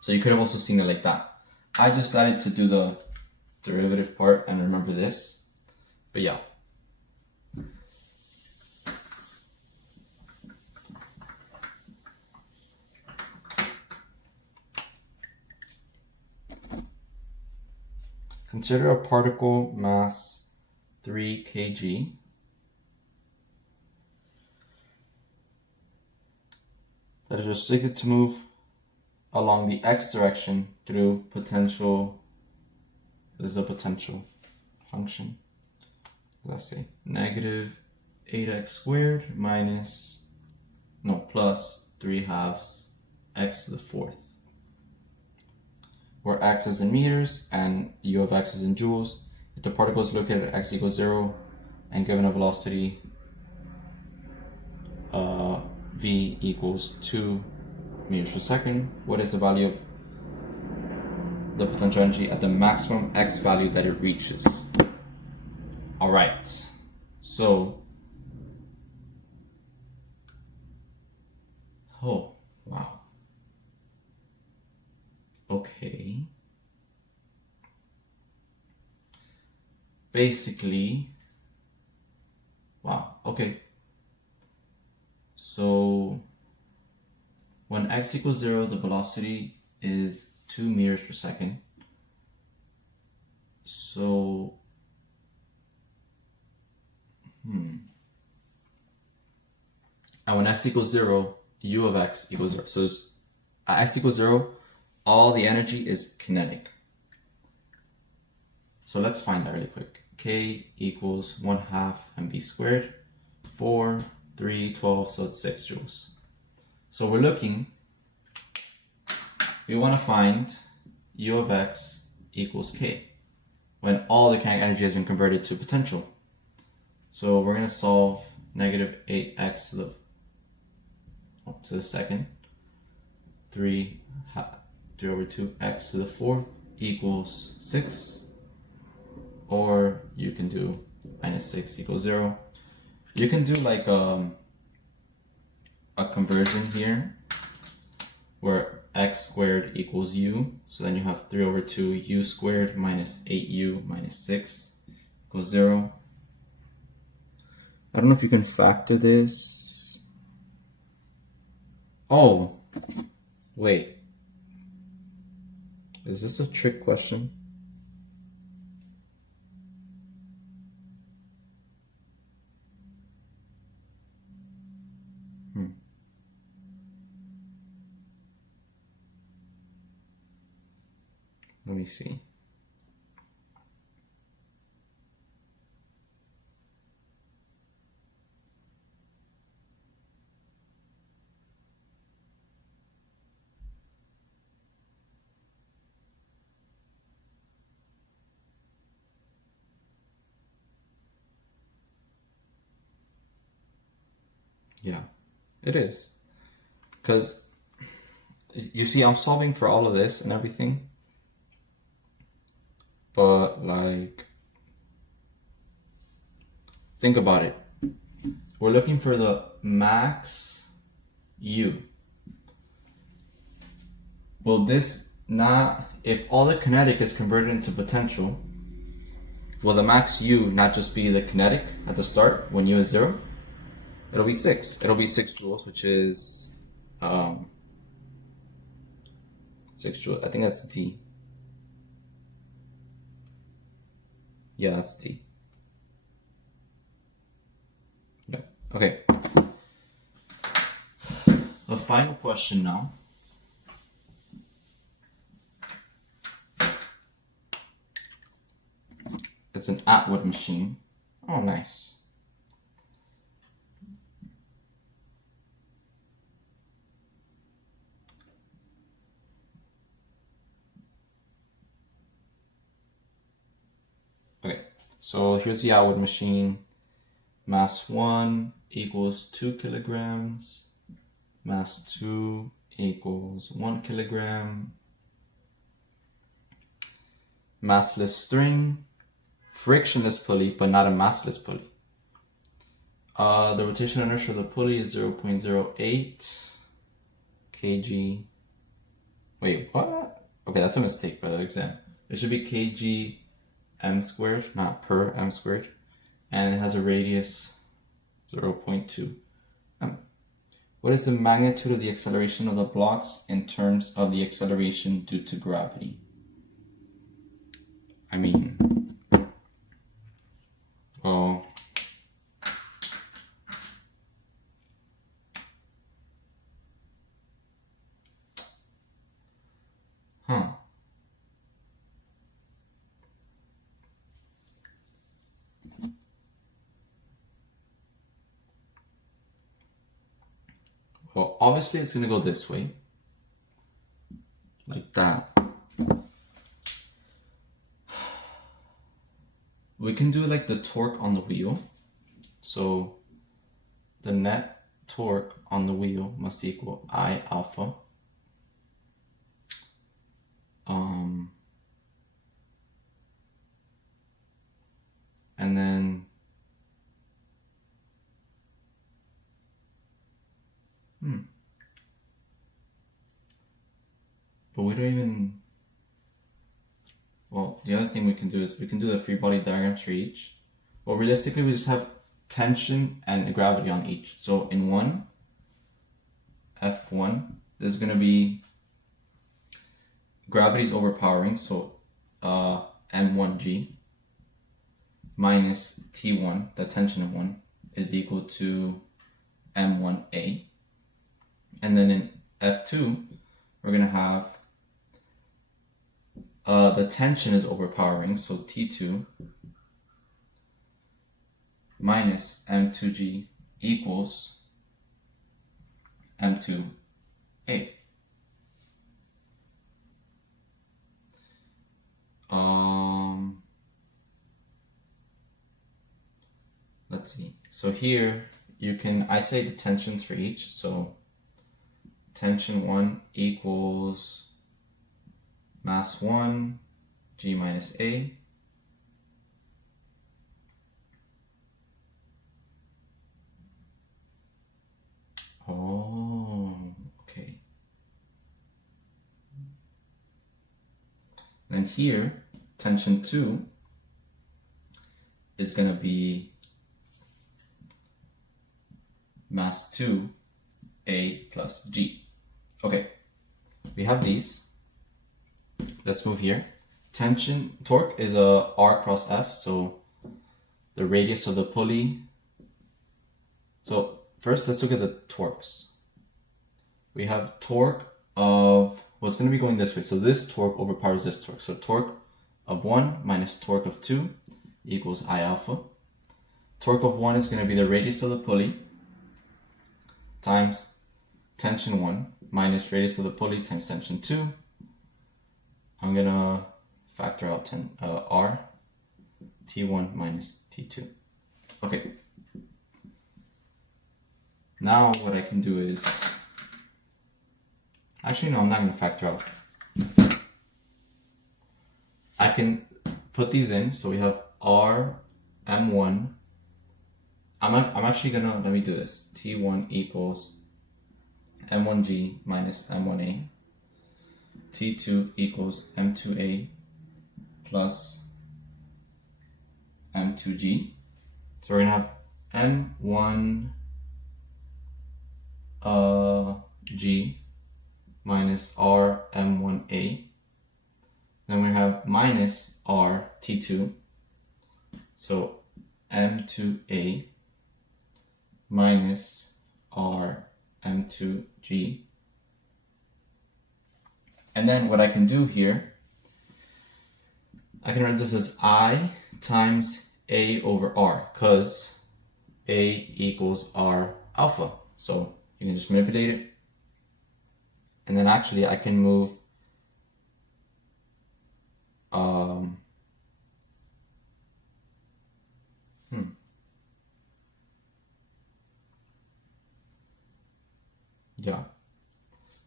So you could have also seen it like that. I just decided to do the derivative part and remember this. But yeah. Consider a particle mass 3 kg that is restricted to move along the x direction through potential. There's a potential function. Let's say negative 8x squared plus 3/2 x to the 4th. Where x is in meters and u of x is in joules. If the particle is located at x equals 0 and given a velocity v equals 2 meters per second, what is the value of the potential energy at the maximum x value that it reaches? All right, so, oh, wow. Okay. Basically, wow, okay. So when x equals 0, the velocity is 2 meters per second. So, and when x equals 0, u of x equals 0. So at x equals 0, all the energy is kinetic. So let's find that really quick. K equals 1/2 mv squared, 4, 3, 12, so it's 6 joules. So we want to find u of x equals k when all the kinetic energy has been converted to potential. So we're going to solve negative 8x to the second, 3 over 2 x to the fourth equals 6. Or you can do minus 6 equals 0. You can do like a conversion here where x squared equals u. So then you have 3 over 2 u squared minus 8u minus 6 equals 0. I don't know if you can factor this. Oh, wait. Is this a trick question? Let me see. Yeah, it is. Because you see, I'm solving for all of this and everything. But like, think about it. We're looking for the max u. Will this not, if all the kinetic is converted into potential, will the max u not just be the kinetic at the start when u is 0? It'll be 6. It'll be 6 joules, which is 6 joules. I think that's D. Yeah, that's D. Yeah. Okay. The final question now. It's an Atwood machine. Oh, nice. Okay, so here's the Atwood machine. Mass 1 equals 2 kilograms. Mass 2 equals 1 kilogram. Massless string. Frictionless pulley, but not a massless pulley. The rotational inertia of the pulley is 0.08 kg. Wait, what? Okay, that's a mistake by the exam. It should be kg m squared, not per m squared. And it has a radius 0.2 m. What is the magnitude of the acceleration of the blocks in terms of the acceleration due to gravity? I mean, well, well, obviously it's going to go this way, like that. We can do like the torque on the wheel. So the net torque on the wheel must equal I alpha. And then but we don't even, the other thing we can do is we can do the free body diagrams for each. But realistically, we just have tension and gravity on each. So in one, F1, there's going to be gravity is overpowering, so M1G minus T1, the tension of 1, is equal to M1A. And then in F2, we're going to have the tension is overpowering, so T2 minus M2G equals M2A. Let's see. So here you can isolate the tensions for each. So tension 1 equals mass 1, G minus A. Oh, okay. Then here, tension 2 is going to be mass 2, A plus G. Okay, we have these. Let's move here. Tension, torque is a R cross F, so the radius of the pulley. So first, let's look at the torques. We have torque of, well, it's going to be going this way. So this torque overpowers this torque. So torque of 1 minus torque of 2 equals I alpha. Torque of 1 is going to be the radius of the pulley times tension 1 minus radius of the pulley times tension 2. I'm going to factor out R, T1 minus T2. Okay. Now what I can do is, actually no, I'm not going to factor out. I can put these in, so we have R, M1. I'm actually going to, let me do this. T1 equals M1G minus M1A. T2 equals M2A plus M2G. So we're going to have M1 G minus R M1A. Then we have minus R T2. So M2A minus R M2G. And then what I can do here, I can write this as I times A over R, because A equals R alpha. So you can just manipulate it. And then actually I can move yeah.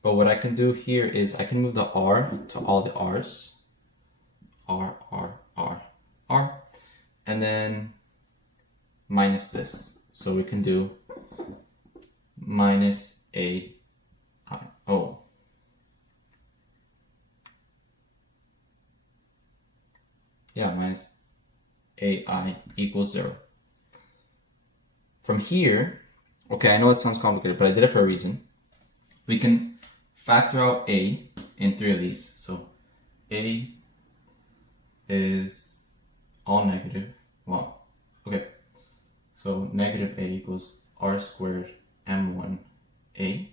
But what I can do here is I can move the R to all the R's. R, R, R, R. And then minus this. So we can do minus A, I, O. Yeah, minus AI equals 0. From here, okay, I know it sounds complicated, but I did it for a reason. We can factor out A in 3 of these. So A is all negative. Well, okay. So negative A equals R squared M1A.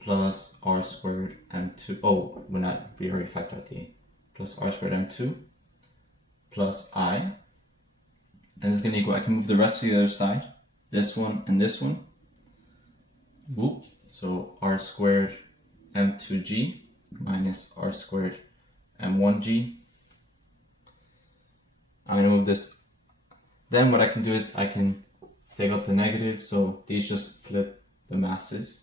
Plus R squared M2. Oh, we already factored out the A. Plus R squared M2 plus I. And it's going to equal, I can move the rest to the other side. This one and this one. Whoop. So R squared M2G minus R squared M1G. I'm going to move this. Then what I can do is I can take out the negative. So these just flip the masses.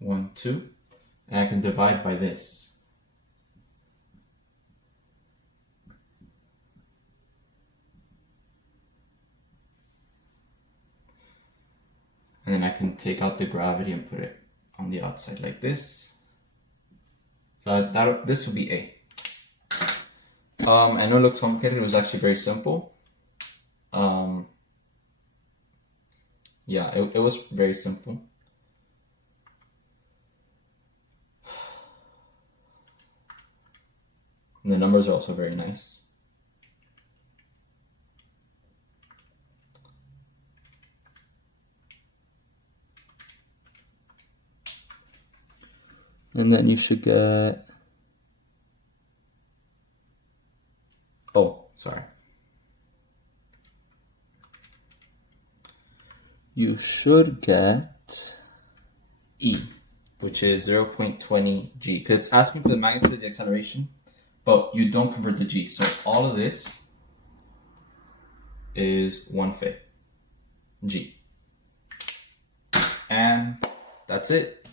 1, 2. And I can divide by this. And then I can take out the gravity and put it on the outside like this. So this would be A. I know it looked complicated, it was actually very simple. Yeah, it was very simple. And the numbers are also very nice. And then you should get, oh, sorry. You should get E, which is 0.20 g, because it's asking for the magnitude of the acceleration, but you don't convert the g. So all of this is 1/5 g. And that's it.